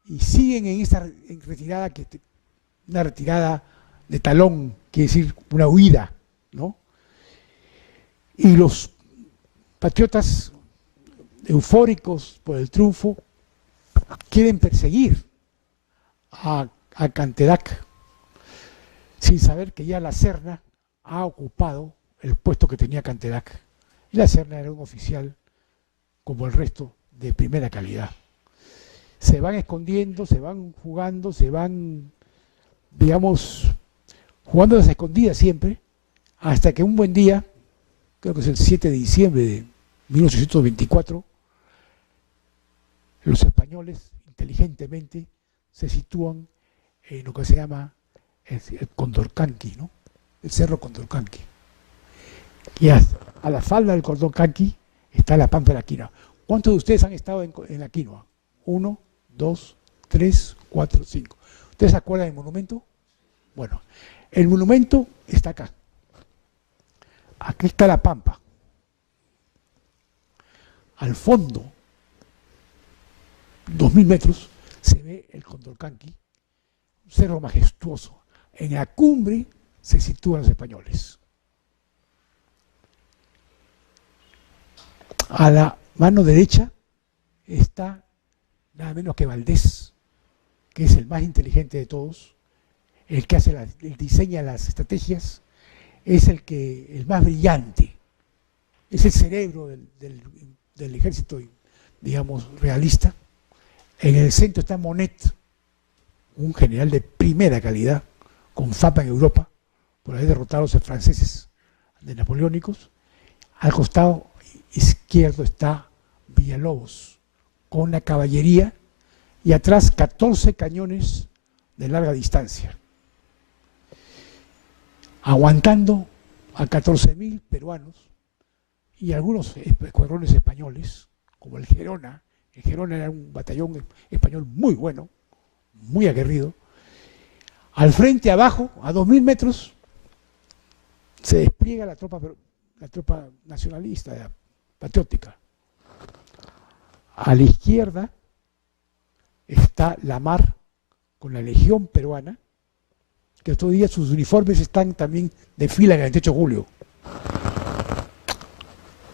y siguen en esa retirada, una retirada de talón, quiere decir una huida, ¿no? Y los patriotas eufóricos por el triunfo quieren perseguir a Canterac, sin saber que ya la Serna ha ocupado el puesto que tenía Canterac. Y la Serna era un oficial como el resto de primera calidad. Se van escondiendo, se van jugando, se van, digamos, jugando a las escondidas siempre, hasta que un buen día, creo que es el 7 de diciembre de 1824, los españoles inteligentemente se sitúan en lo que se llama el Condorcanqui, ¿no? El Cerro Condorcanqui. Y a la falda del Condorcanqui está la Pampa de la Quinoa. ¿Cuántos de ustedes han estado en la Quinoa? 1, 2, 3, 4, 5. ¿Ustedes se acuerdan del monumento? Bueno, el monumento está acá. Aquí está la Pampa. Al fondo, 2000 metros, se ve el Condorcanqui, un cerro majestuoso. En la cumbre se sitúan los españoles. A la mano derecha está nada menos que Valdés, que es el más inteligente de todos, el que hace el diseña las estrategias, es el más brillante, es el cerebro del ejército, digamos, realista. En el centro está Monet, un general de primera calidad, con fama en Europa, por haber derrotado a los franceses de napoleónicos. Al costado izquierdo está Villalobos, con la caballería, y atrás 14 cañones de larga distancia, aguantando a 14.000 peruanos y algunos escuadrones españoles, como el Gerona. El Gerona era un batallón español muy bueno, muy aguerrido. Al frente, abajo, a 2000 metros, se despliega la tropa nacionalista, patriótica. A la izquierda está la mar con la Legión Peruana, que estos días sus uniformes están también desfilan en el 28 de julio.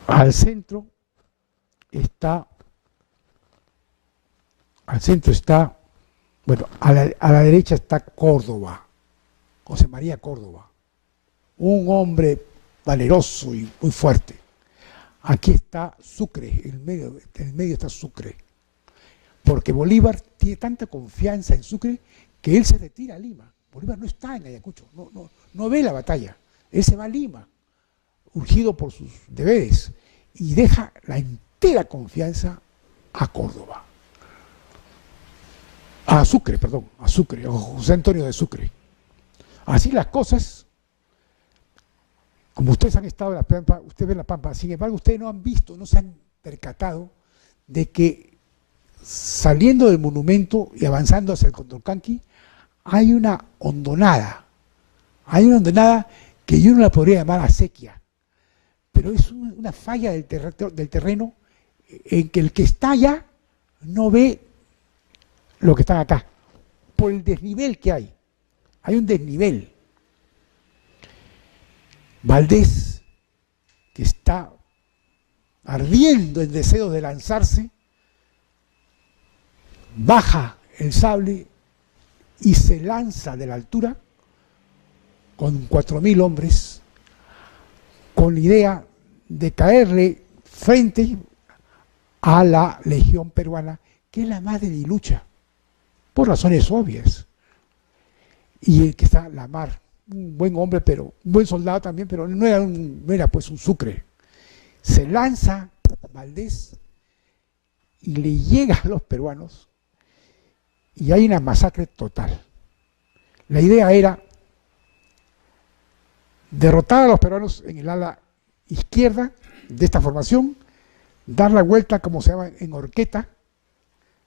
Al centro está, bueno, a la derecha está Córdoba, José María Córdoba, un hombre valeroso y muy fuerte. Aquí está Sucre, en el medio está Sucre, porque Bolívar tiene tanta confianza en Sucre que él se retira a Lima. Bolívar no está en Ayacucho, no ve la batalla, él se va a Lima, urgido por sus deberes, y deja la entera confianza a Córdoba. A Sucre, a José Antonio de Sucre. Así las cosas, como ustedes han estado en la Pampa, ustedes ven la Pampa, sin embargo ustedes no han visto, no se han percatado de que saliendo del monumento y avanzando hacia el Condorcanqui, hay una hondonada que yo no la podría llamar acequia, pero es una falla del terreno en que el que está allá no ve lo que están acá, por el desnivel que hay. Hay un desnivel. Valdés, que está ardiendo en deseo de lanzarse, baja el sable y se lanza de la altura con 4.000 hombres, con la idea de caerle frente a la Legión Peruana, que es la más debilucha, por razones obvias. Y el que está Lamar, un buen hombre, pero un buen soldado también, pero no era pues un Sucre. Se lanza Valdés y le llega a los peruanos y hay una masacre total. La idea era derrotar a los peruanos en el ala izquierda de esta formación, dar la vuelta, como se llama, en horqueta,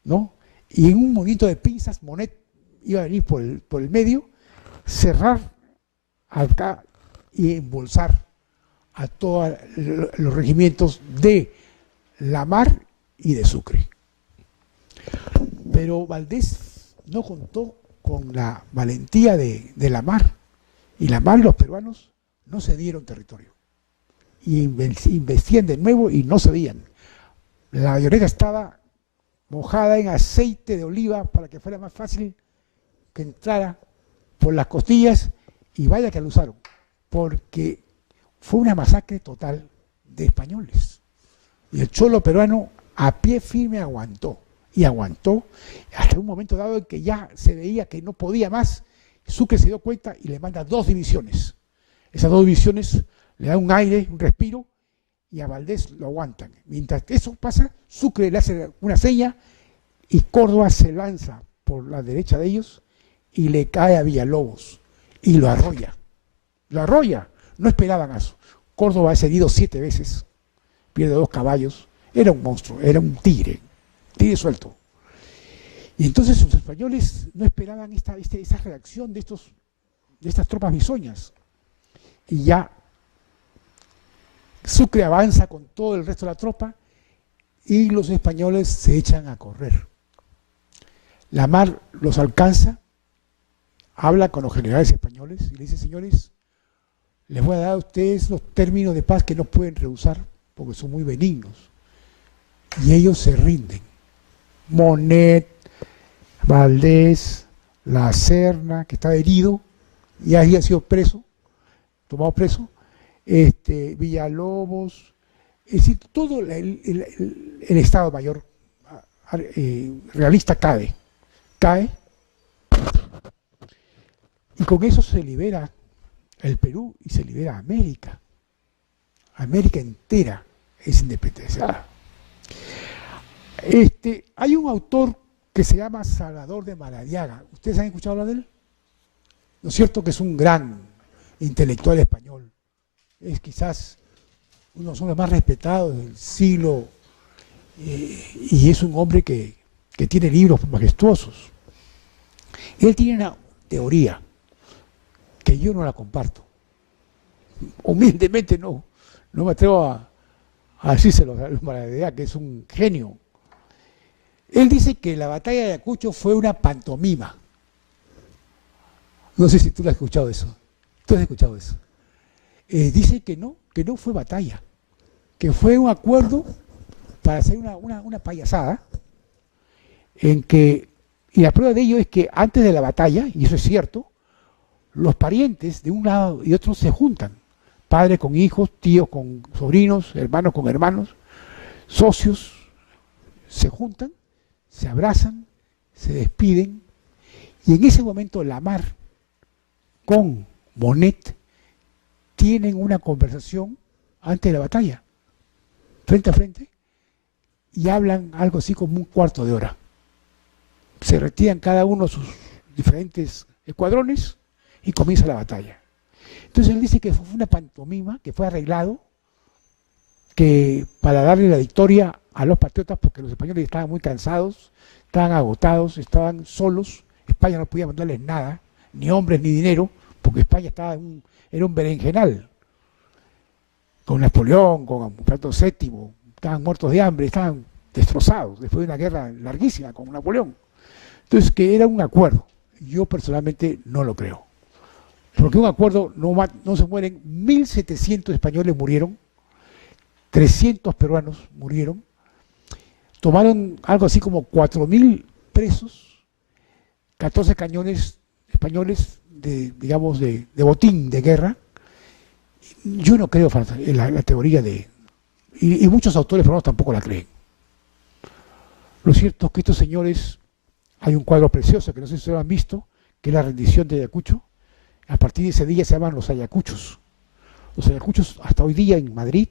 ¿no? Y en un movimiento de pinzas, Monet iba a venir por el medio, cerrar acá y embolsar a todos los regimientos de Lamar y de Sucre. Pero Valdés no contó con la valentía de la mar, y la mar y los peruanos no cedieron territorio. Y investían de nuevo y no cedían. La avioneta estaba mojada en aceite de oliva para que fuera más fácil que entrara por las costillas, y vaya que lo usaron, porque fue una masacre total de españoles. Y el cholo peruano a pie firme aguantó, y aguantó hasta un momento dado en que ya se veía que no podía más. Sucre se dio cuenta y le manda 2 divisiones. Esas 2 divisiones le dan un aire, un respiro, y a Valdés lo aguantan. Mientras eso pasa, Sucre le hace una seña y Córdoba se lanza por la derecha de ellos y le cae a Villalobos y lo arrolla. Lo arrolla. No esperaban eso. Córdoba es herido 7 veces, pierde 2 caballos. Era un monstruo, era un tigre suelto. Y entonces los españoles no esperaban esa reacción de estas tropas bisoñas. Y ya Sucre avanza con todo el resto de la tropa y los españoles se echan a correr. La mar los alcanza, habla con los generales españoles y le dice: señores, les voy a dar a ustedes los términos de paz que no pueden rehusar porque son muy benignos. Y ellos se rinden. Monet, Valdés, La Serna, que estaba herido y había sido preso, tomado preso, Villalobos, es decir, todo el Estado Mayor realista cae, y con eso se libera el Perú y se libera América. América entera es independencia. Hay un autor que se llama Salvador de Maradiaga. ¿Ustedes han escuchado hablar de él? ¿No es cierto que es un gran intelectual español? Es quizás uno de los hombres más respetados del siglo, y es un hombre que tiene libros majestuosos. Él tiene una teoría que yo no la comparto. Humildemente no me atrevo a decírselo a Maradiaga, que es un genio. Él dice que la batalla de Ayacucho fue una pantomima. No sé si tú lo has escuchado eso. ¿Tú has escuchado eso? Dice que no fue batalla, que fue un acuerdo para hacer una payasada, en que, y la prueba de ello es que antes de la batalla, y eso es cierto, los parientes de un lado y otro se juntan, padres con hijos, tíos con sobrinos, hermanos con hermanos, socios, se juntan, se abrazan, se despiden, y en ese momento la mar con Monet tienen una conversación antes de la batalla, frente a frente, y hablan algo así como un cuarto de hora. Se retiran cada uno a sus diferentes escuadrones y comienza la batalla. Entonces él dice que fue una pantomima, que fue arreglado, que para darle la victoria a los patriotas, porque los españoles estaban muy cansados, estaban agotados, estaban solos, España no podía mandarles nada, ni hombres ni dinero, porque España era un berenjenal, con Napoleón, con Francisco VII, estaban muertos de hambre, estaban destrozados después de una guerra larguísima con Napoleón. Entonces, que era un acuerdo. Yo personalmente no lo creo, porque un acuerdo no se mueren. 1.700 españoles murieron, 300 peruanos murieron, tomaron algo así como 4.000 presos, 14 cañones españoles digamos, de botín de guerra. Yo no creo en la teoría y muchos autores peruanos tampoco la creen. Lo cierto es que estos señores, hay un cuadro precioso que no sé si lo han visto, que es la rendición de Ayacucho. A partir de ese día se llaman los Ayacuchos. Los Ayacuchos hasta hoy día en Madrid,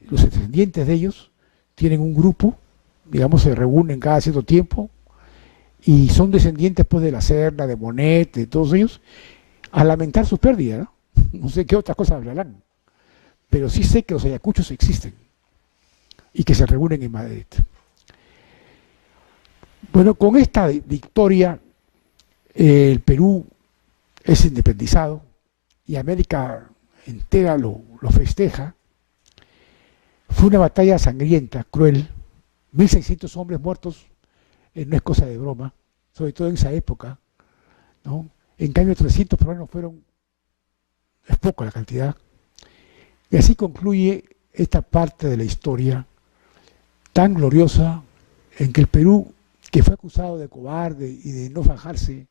los descendientes de ellos tienen un grupo, digamos, se reúnen cada cierto tiempo y son descendientes pues de La Serna, de Monet, de todos ellos, a lamentar sus pérdidas, ¿no? No sé qué otras cosas hablarán, pero sí sé que los ayacuchos existen y que se reúnen en Madrid. Bueno, con esta victoria el Perú es independizado y América entera lo festeja. Fue una batalla sangrienta, cruel, 1.600 hombres muertos no es cosa de broma, sobre todo en esa época, ¿no? En cambio, 300 peruanos es poco la cantidad. Y así concluye esta parte de la historia tan gloriosa en que el Perú, que fue acusado de cobarde y de no fajarse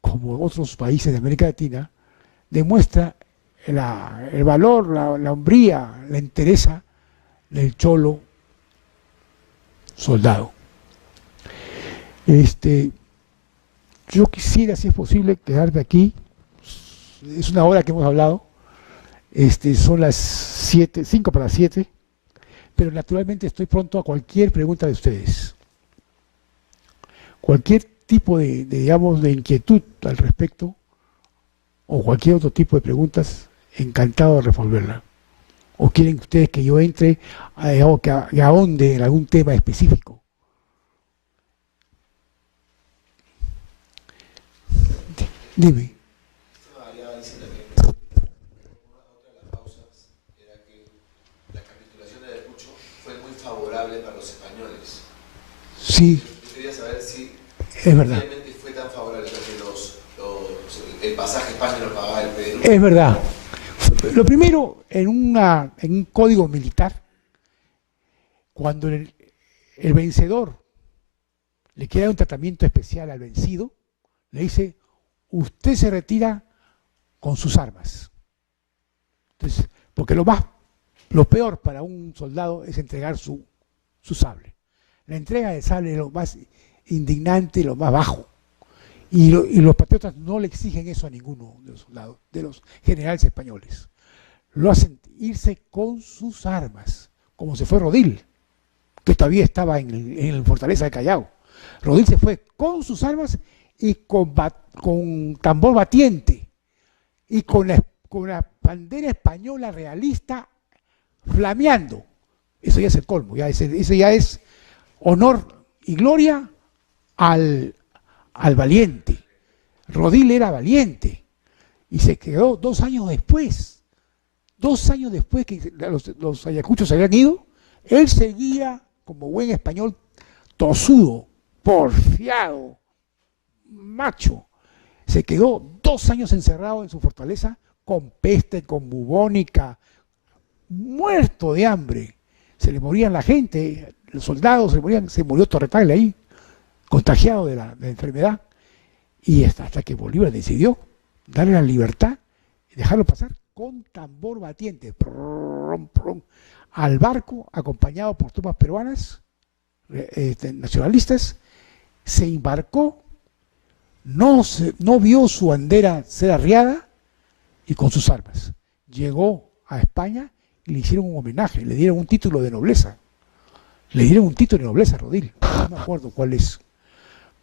como otros países de América Latina, demuestra el valor, la hombría, la entereza del cholo soldado. Yo quisiera, si es posible, quedarme aquí. Es una hora que hemos hablado. Son las 7, 5 para las 7, pero naturalmente estoy pronto a cualquier pregunta de ustedes. Cualquier tipo digamos, de inquietud al respecto, o cualquier otro tipo de preguntas, encantado de resolverla. ¿O quieren ustedes que yo entre o que ahonde en algún tema específico? Dime. Favorable para los españoles. Sí. Yo quería saber si es verdad. Realmente fue tan favorable que el pasaje España lo pagaba el Perú. Es verdad. Lo primero, en un código militar, cuando el vencedor le quiere dar un tratamiento especial al vencido, le dice, usted se retira con sus armas. Entonces, porque lo peor para un soldado es entregar su sable. La entrega del sable es lo más indignante, lo más bajo. Y los patriotas no le exigen eso a ninguno de los soldados, de los generales españoles. Lo hacen irse con sus armas, como se fue Rodil, que todavía estaba en la fortaleza de Callao. Rodil se fue con sus armas y con tambor batiente y con la bandera española realista flameando. Eso ya es el colmo, eso ya es honor y gloria al valiente. Rodil era valiente y se quedó 2 años después. 2 años después que los ayacuchos se habían ido, él seguía como buen español tosudo, porfiado, macho. Se quedó 2 años encerrado en su fortaleza con peste, con bubónica, muerto de hambre. Se le morían la gente, los soldados se murió Torretagle ahí, contagiado de la enfermedad. Y hasta que Bolívar decidió darle la libertad y dejarlo pasar con tambor batiente, prum, prum, al barco, acompañado por tropas peruanas, nacionalistas, se embarcó, no vio su bandera ser arriada y con sus armas. Llegó a España y le hicieron un homenaje, le dieron un título de nobleza. Le dieron un título de nobleza a Rodil, no me acuerdo cuál es.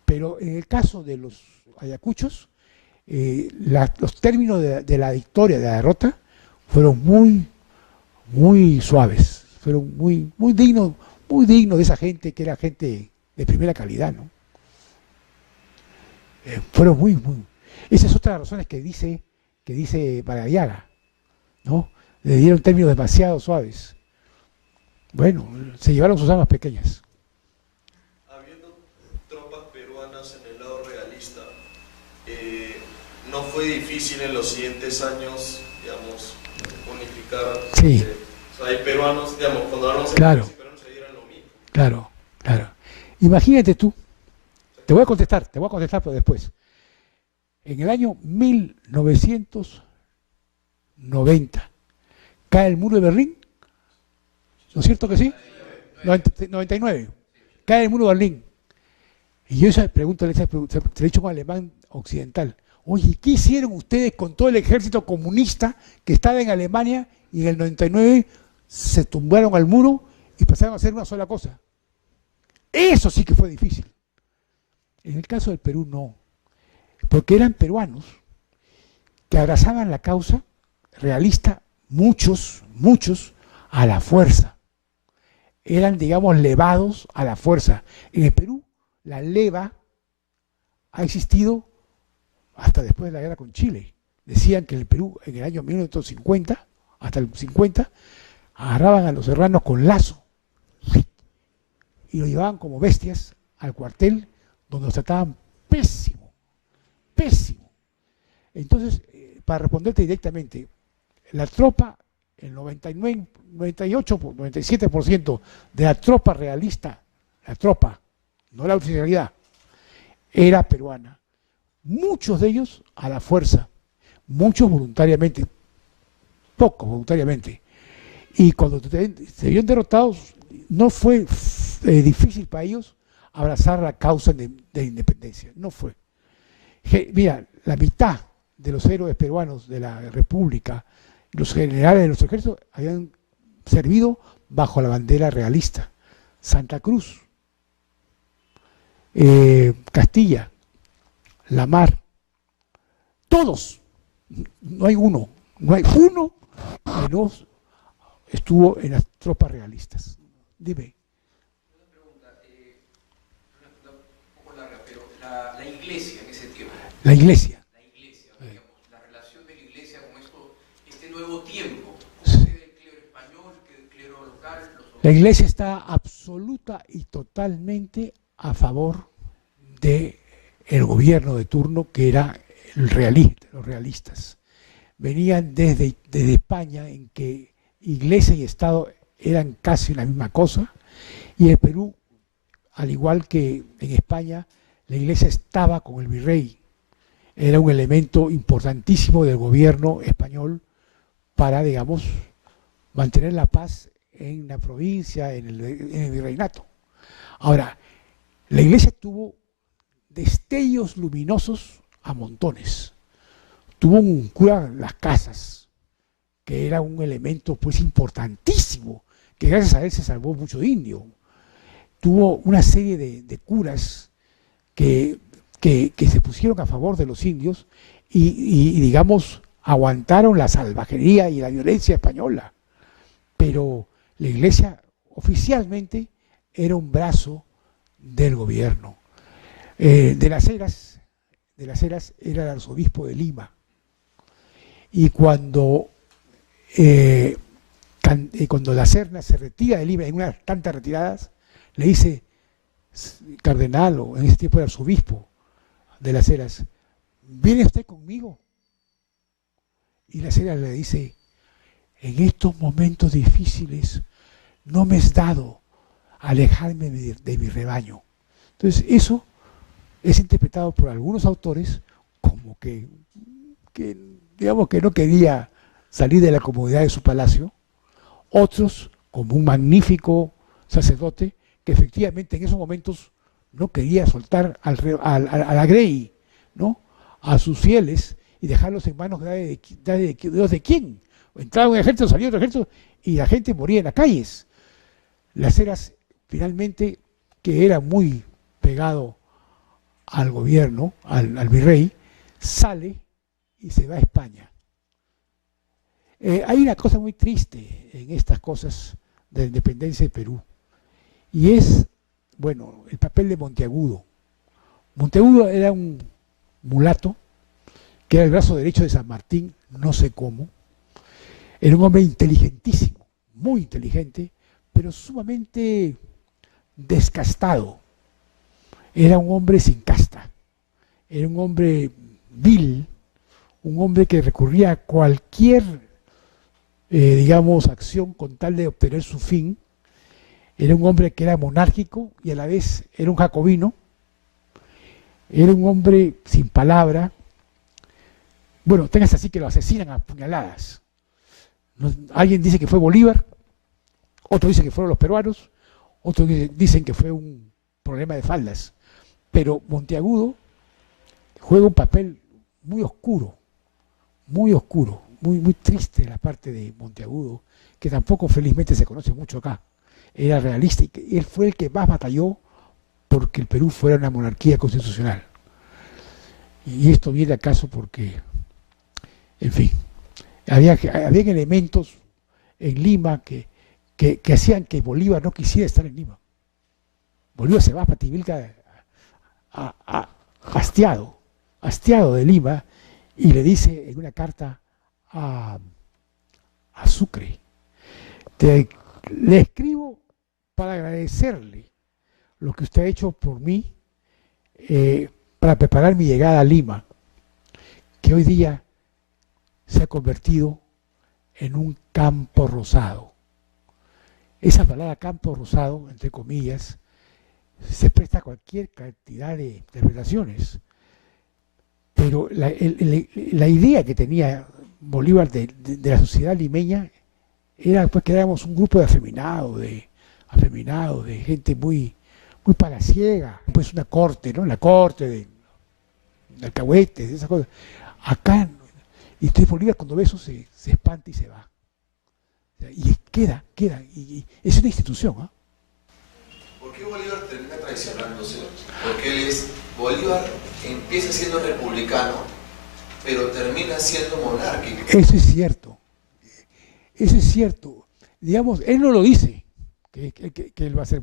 Pero en el caso de los ayacuchos, los términos de la victoria, de la derrota, fueron muy suaves, fueron muy dignos de esa gente que era gente de primera calidad, ¿no? Fueron muy. Esa es otra de las razones que dice Maradiaga, ¿no? Le dieron términos demasiado suaves. Bueno, se llevaron sus armas pequeñas. Habiendo tropas peruanas en el lado realista, ¿no fue difícil en los siguientes años, digamos, unificar? Sí. O sea, hay peruanos, digamos, cuando hablamos de claro. peruanos se dieran lo mismo. Claro. Imagínate tú, te voy a contestar pero después. En el año 1990 cae el muro de Berlín, ¿no es cierto que sí? 99. Cae el muro de Berlín. Y yo esa pregunta se la he hecho con alemán occidental. Oye, ¿qué hicieron ustedes con todo el ejército comunista que estaba en Alemania y en el 99 se tumbaron al muro y pasaron a hacer una sola cosa? Eso sí que fue difícil. En el caso del Perú no, porque eran peruanos que abrazaban la causa realista, muchos, a la fuerza. Eran, digamos, levados a la fuerza. En el Perú, la leva ha existido hasta después de la guerra con Chile. Decían que en el Perú, en el año 1950, hasta el 50, agarraban a los serranos con lazo y lo llevaban como bestias al cuartel, donde nos trataban pésimo, pésimo. Entonces, para responderte directamente, la tropa, el 99, 98, 97% de la tropa realista, la tropa, no la oficialidad, era peruana. Muchos de ellos a la fuerza, muchos voluntariamente, pocos voluntariamente. Y cuando se vieron derrotados, no fue difícil para ellos abrazar la causa de independencia. No fue. Mira, la mitad de los héroes peruanos de la República, los generales de nuestro ejército, habían servido bajo la bandera realista. Santa Cruz, Castilla, La Mar, todos, no hay uno que no estuvo en las tropas realistas. Dime. Una pregunta un poco larga, pero la iglesia en ese tiempo. La iglesia. Digamos, la relación de la iglesia con este nuevo tiempo. ¿Cómo queda el clero español, el clero local? La iglesia está absoluta y totalmente a favor del gobierno de turno, que era el realista, los realistas. Venían desde España, en que iglesia y Estado eran casi la misma cosa, y en Perú, al igual que en España, la iglesia estaba con el virrey. Era un elemento importantísimo del gobierno español para, digamos, mantener la paz en la provincia, en el virreinato. Ahora, la iglesia tuvo destellos luminosos a montones. Tuvo un cura Las Casas, que era un elemento pues importantísimo, que gracias a él se salvó mucho indio. Tuvo una serie de curas que se pusieron a favor de los indios y digamos, aguantaron la salvajería y la violencia española. Pero la iglesia oficialmente era un brazo del gobierno. De las Heras era el arzobispo de Lima. Y cuando la Serna se retira de Lima, en unas tantas retiradas, le dice, cardenal, o en ese tiempo era arzobispo de las Heras, ¿viene usted conmigo? Y la Heras le dice, en estos momentos difíciles no me es dado alejarme de mi rebaño. Entonces eso es interpretado por algunos autores como que digamos que no quería salir de la comodidad de su palacio, otros como un magnífico sacerdote que efectivamente en esos momentos no quería soltar a la Grey, ¿no?, a sus fieles y dejarlos en manos de Dios de quién. Entraba un ejército, salía otro ejército y la gente moría en las calles. Las Heras finalmente, que era muy pegado al gobierno, al virrey, sale y se va a España. Hay una cosa muy triste en estas cosas de la independencia de Perú, y es, bueno, el papel de Monteagudo. Monteagudo era un mulato, que era el brazo derecho de San Martín, no sé cómo. Era un hombre inteligentísimo, muy inteligente, pero sumamente descastado. Era un hombre sin casta, era un hombre vil, un hombre que recurría a cualquier, digamos, acción con tal de obtener su fin. Era un hombre que era monárquico y a la vez era un jacobino. Era un hombre sin palabra. Bueno, tengas así que lo asesinan a puñaladas. Alguien dice que fue Bolívar, otro dice que fueron los peruanos, otros dicen que fue un problema de faldas. Pero Monteagudo juega un papel muy oscuro, muy triste la parte de Monteagudo, que tampoco felizmente se conoce mucho acá. Era realista y él fue el que más batalló porque el Perú fuera una monarquía constitucional. Y esto viene acaso porque, en fin, había elementos en Lima que hacían que Bolívar no quisiera estar en Lima. Bolívar se va a Pativilca hastiado de Lima, y le dice en una carta a Sucre, le escribo para agradecerle lo que usted ha hecho por mí para preparar mi llegada a Lima, que hoy día se ha convertido en un campo rosado. Esa palabra campo rosado, entre comillas, se presta a cualquier cantidad de interpretaciones. Pero la idea que tenía Bolívar de la sociedad limeña era pues, que éramos un grupo de afeminados, de gente muy palaciega, pues una corte, ¿no? La corte de alcahuetes, esas cosas. Acá, y entonces Bolívar cuando ve eso se espanta y se va. Y queda, y es una institución, ¿eh? ¿Por qué Bolívar termina traicionándose? Porque Bolívar empieza siendo republicano, pero termina siendo monárquico. Eso es cierto. Digamos, él no lo dice, que él va a ser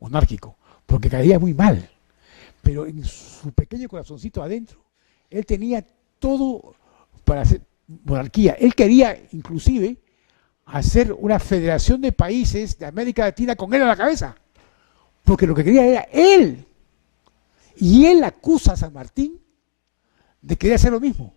monárquico, porque caería muy mal. Pero en su pequeño corazoncito adentro, él tenía todo para hacer monarquía. Él quería, inclusive, hacer una federación de países de América Latina con él a la cabeza. Porque lo que quería era él. Y él acusa a San Martín de querer hacer lo mismo.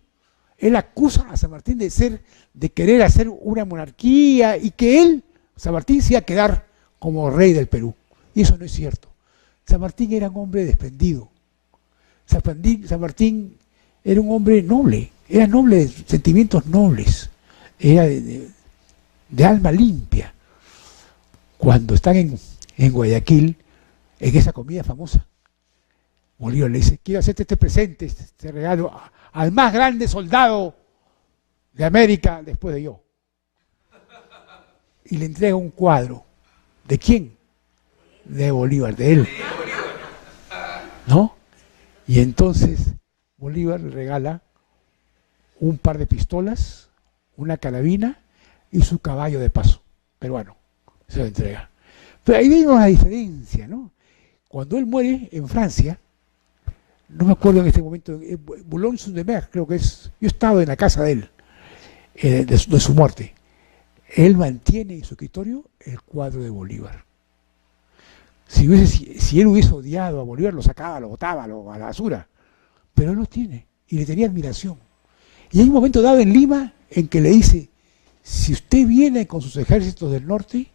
Él acusa a San Martín de querer hacer una monarquía y que él, San Martín, se iba a quedar como rey del Perú. Y eso no es cierto. San Martín era un hombre desprendido. San Martín era un hombre noble. Era noble de sentimientos nobles. Era de alma limpia. Cuando están en Guayaquil, en esa comida famosa, Bolívar le dice, quiero hacerte este presente, este regalo al más grande soldado de América después de yo. Y le entrega un cuadro. ¿De quién? De Bolívar, de él. ¿No? Y entonces Bolívar le regala un par de pistolas, una carabina y su caballo de paso peruano. Se lo entrega. Pero ahí vemos la diferencia, ¿no? Cuando él muere en Francia, no me acuerdo en este momento, Boulogne-sur-Mer, creo que es, yo he estado en la casa de él, de su muerte. Él mantiene en su escritorio el cuadro de Bolívar. Si él hubiese odiado a Bolívar, lo sacaba, lo botaba a la basura. Pero él lo tiene y le tenía admiración. Y hay un momento dado en Lima en que le dice, si usted viene con sus ejércitos del norte,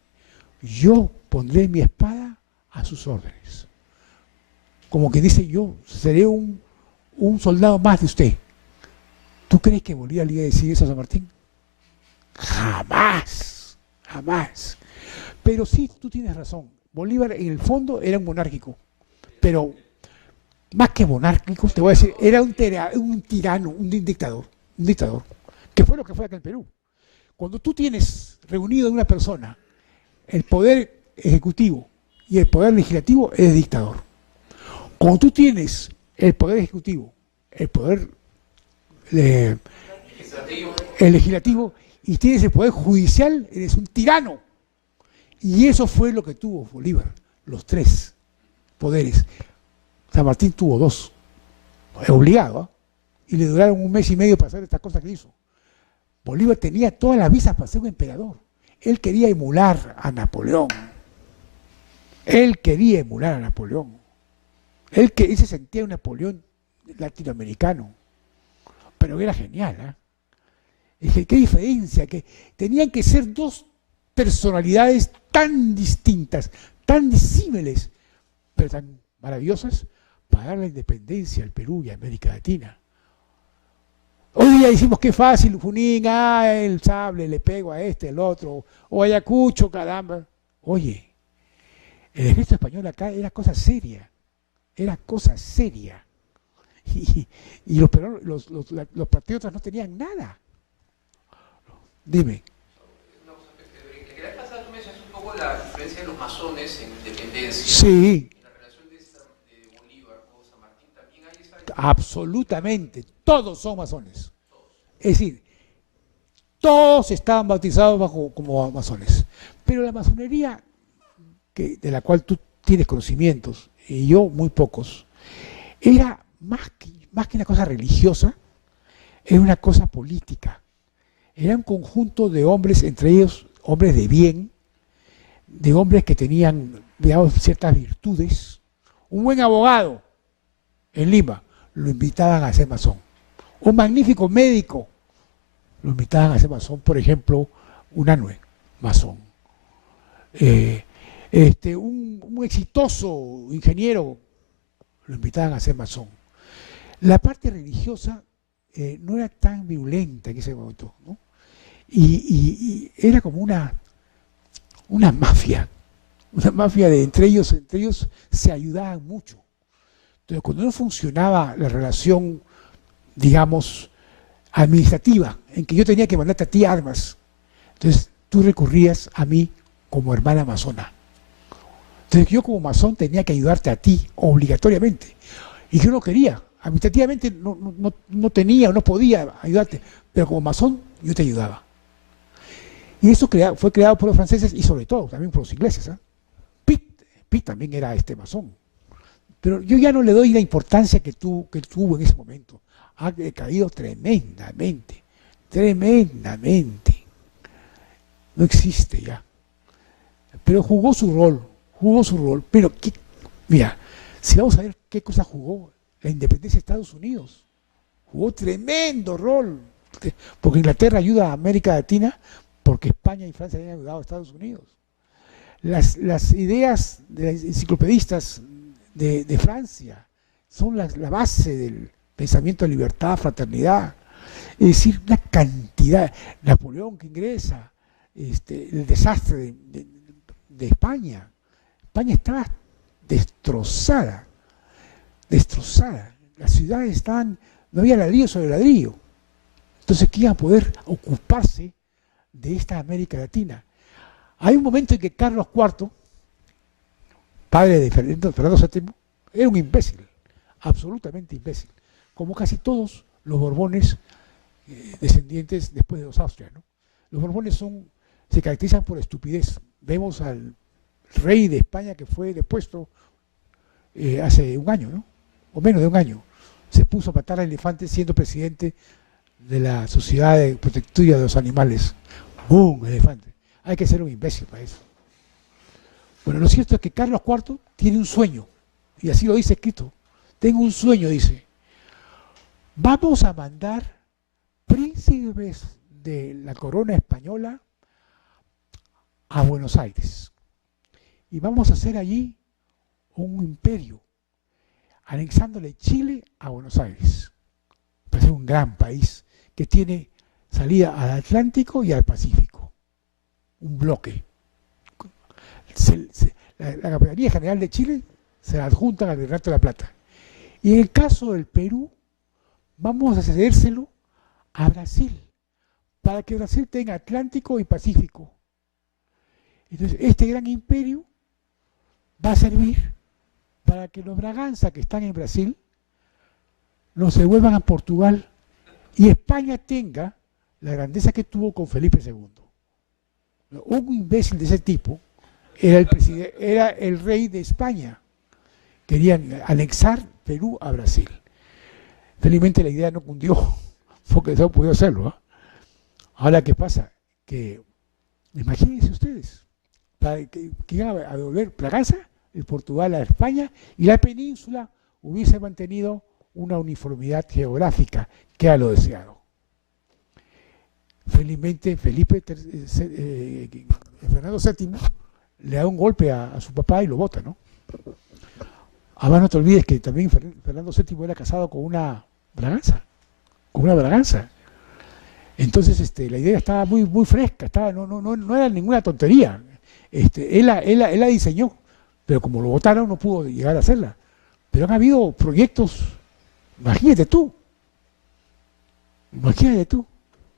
yo pondré mi espada a sus órdenes. Como que dice, yo seré un soldado más de usted. ¿Tú crees que Bolívar le iba a decir eso a San Martín? Jamás, jamás. Pero sí, tú tienes razón. Bolívar en el fondo era un monárquico, pero más que monárquico, te voy a decir, era un tirano, un dictador, que fue lo que fue acá en Perú. Cuando tú tienes reunido en una persona el poder ejecutivo y el poder legislativo, eres dictador. Cuando tú tienes el poder ejecutivo, el poder el legislativo y tienes el poder judicial, eres un tirano. Y eso fue lo que tuvo Bolívar, los tres poderes. San Martín tuvo dos, obligado, ¿eh? Y le duraron 1 mes y medio para hacer esta cosa que hizo. Bolívar tenía todas las visas para ser un emperador. Él quería emular a Napoleón. Él se sentía un Napoleón latinoamericano. Pero era genial, ¿eh? Dije, qué diferencia, que tenían que ser dos personalidades tan distintas, tan disímiles, pero tan maravillosas para dar la independencia al Perú y a América Latina. Hoy día decimos que fácil, Junín, el sable, le pego a este, el otro, o Ayacucho, caramba. Oye, el ejército español acá era cosa seria, Y los patriotas no tenían nada. Dime. La quería pasar, tú mencionaste un poco la influencia de los masones en independencia. Sí. En la relación de Bolívar con San Martín también hay esa... Absolutamente. Todos son masones. Es decir, todos estaban bautizados como masones. Pero la masonería, de la cual tú tienes conocimientos, y yo muy pocos, era más que una cosa religiosa, era una cosa política. Era un conjunto de hombres, entre ellos hombres de bien, de hombres que tenían, digamos, ciertas virtudes. Un buen abogado en Lima, lo invitaban a ser masón. Un magnífico médico, lo invitaban a ser masón. Por ejemplo, Unanue, masón. Un exitoso ingeniero, lo invitaban a ser masón. La parte religiosa no era tan violenta en ese momento, ¿no? Y era como una mafia de entre ellos se ayudaban mucho. Entonces, cuando no funcionaba la relación, digamos, administrativa, en que yo tenía que mandarte a ti armas, entonces tú recurrías a mí como hermana masona. Entonces yo como masón tenía que ayudarte a ti obligatoriamente. Y yo no quería, administrativamente no tenía o no podía ayudarte, pero como masón yo te ayudaba. Y eso fue creado por los franceses y sobre todo también por los ingleses. Pitt también era masón. Pero yo ya no le doy la importancia que tuvo en ese momento. Ha caído tremendamente, tremendamente. No existe ya. Pero jugó su rol. Pero, mira, si vamos a ver qué cosa jugó la independencia de Estados Unidos, jugó tremendo rol. Porque Inglaterra ayuda a América Latina porque España y Francia habían ayudado a Estados Unidos. Las ideas de los enciclopedistas de Francia son la base del pensamiento de libertad, fraternidad. Es decir, una cantidad. Napoleón que ingresa, el desastre de España. España estaba destrozada. Las ciudades no había ladrillo sobre ladrillo. Entonces, ¿quién iba a poder ocuparse de esta América Latina? Hay un momento en que Carlos IV, padre de Fernando VII, era un imbécil, absolutamente imbécil, como casi todos los Borbones descendientes después de los Austrias, ¿no? Los Borbones se caracterizan por estupidez. Vemos al rey de España que fue depuesto hace un año, ¿no? O menos de un año. Se puso a matar a elefantes siendo presidente de la Sociedad de Protección de los Animales. ¡Bum! Elefante. Hay que ser un imbécil para eso. Bueno, lo cierto es que Carlos IV tiene un sueño, y así lo dice escrito. Tengo un sueño, dice. Vamos a mandar príncipes de la corona española a Buenos Aires. Y vamos a hacer allí un imperio, anexándole Chile a Buenos Aires. Parece un gran país que tiene salida al Atlántico y al Pacífico. Un bloque. La Capitanía General de Chile se la adjuntan al Virreinato de la Plata. Y en el caso del Perú, vamos a cedérselo a Brasil, para que Brasil tenga Atlántico y Pacífico. Entonces, este gran imperio va a servir para que los Braganza que están en Brasil nos devuelvan a Portugal y España tenga la grandeza que tuvo con Felipe II. Un imbécil de ese tipo era el rey de España. Querían anexar Perú a Brasil. Felizmente la idea no cundió, porque no pudo hacerlo, ¿eh? Ahora, ¿qué pasa? Que, imagínense ustedes, que iban a devolver Braganza, el Portugal a España, y la península hubiese mantenido una uniformidad geográfica, que era lo deseado. Felizmente, Fernando VII le da un golpe a su papá y lo bota, ¿no? Además, no te olvides que también Fernando VII era casado con una Braganza. Entonces, la idea estaba muy, muy fresca, no era ninguna tontería. Él la diseñó, pero como lo votaron no pudo llegar a hacerla. Pero han habido proyectos, imagínate tú.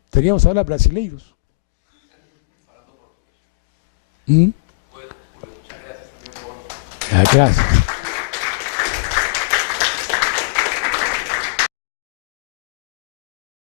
Teníamos ahora brasileiros. Bueno, muchas gracias también por... Gracias.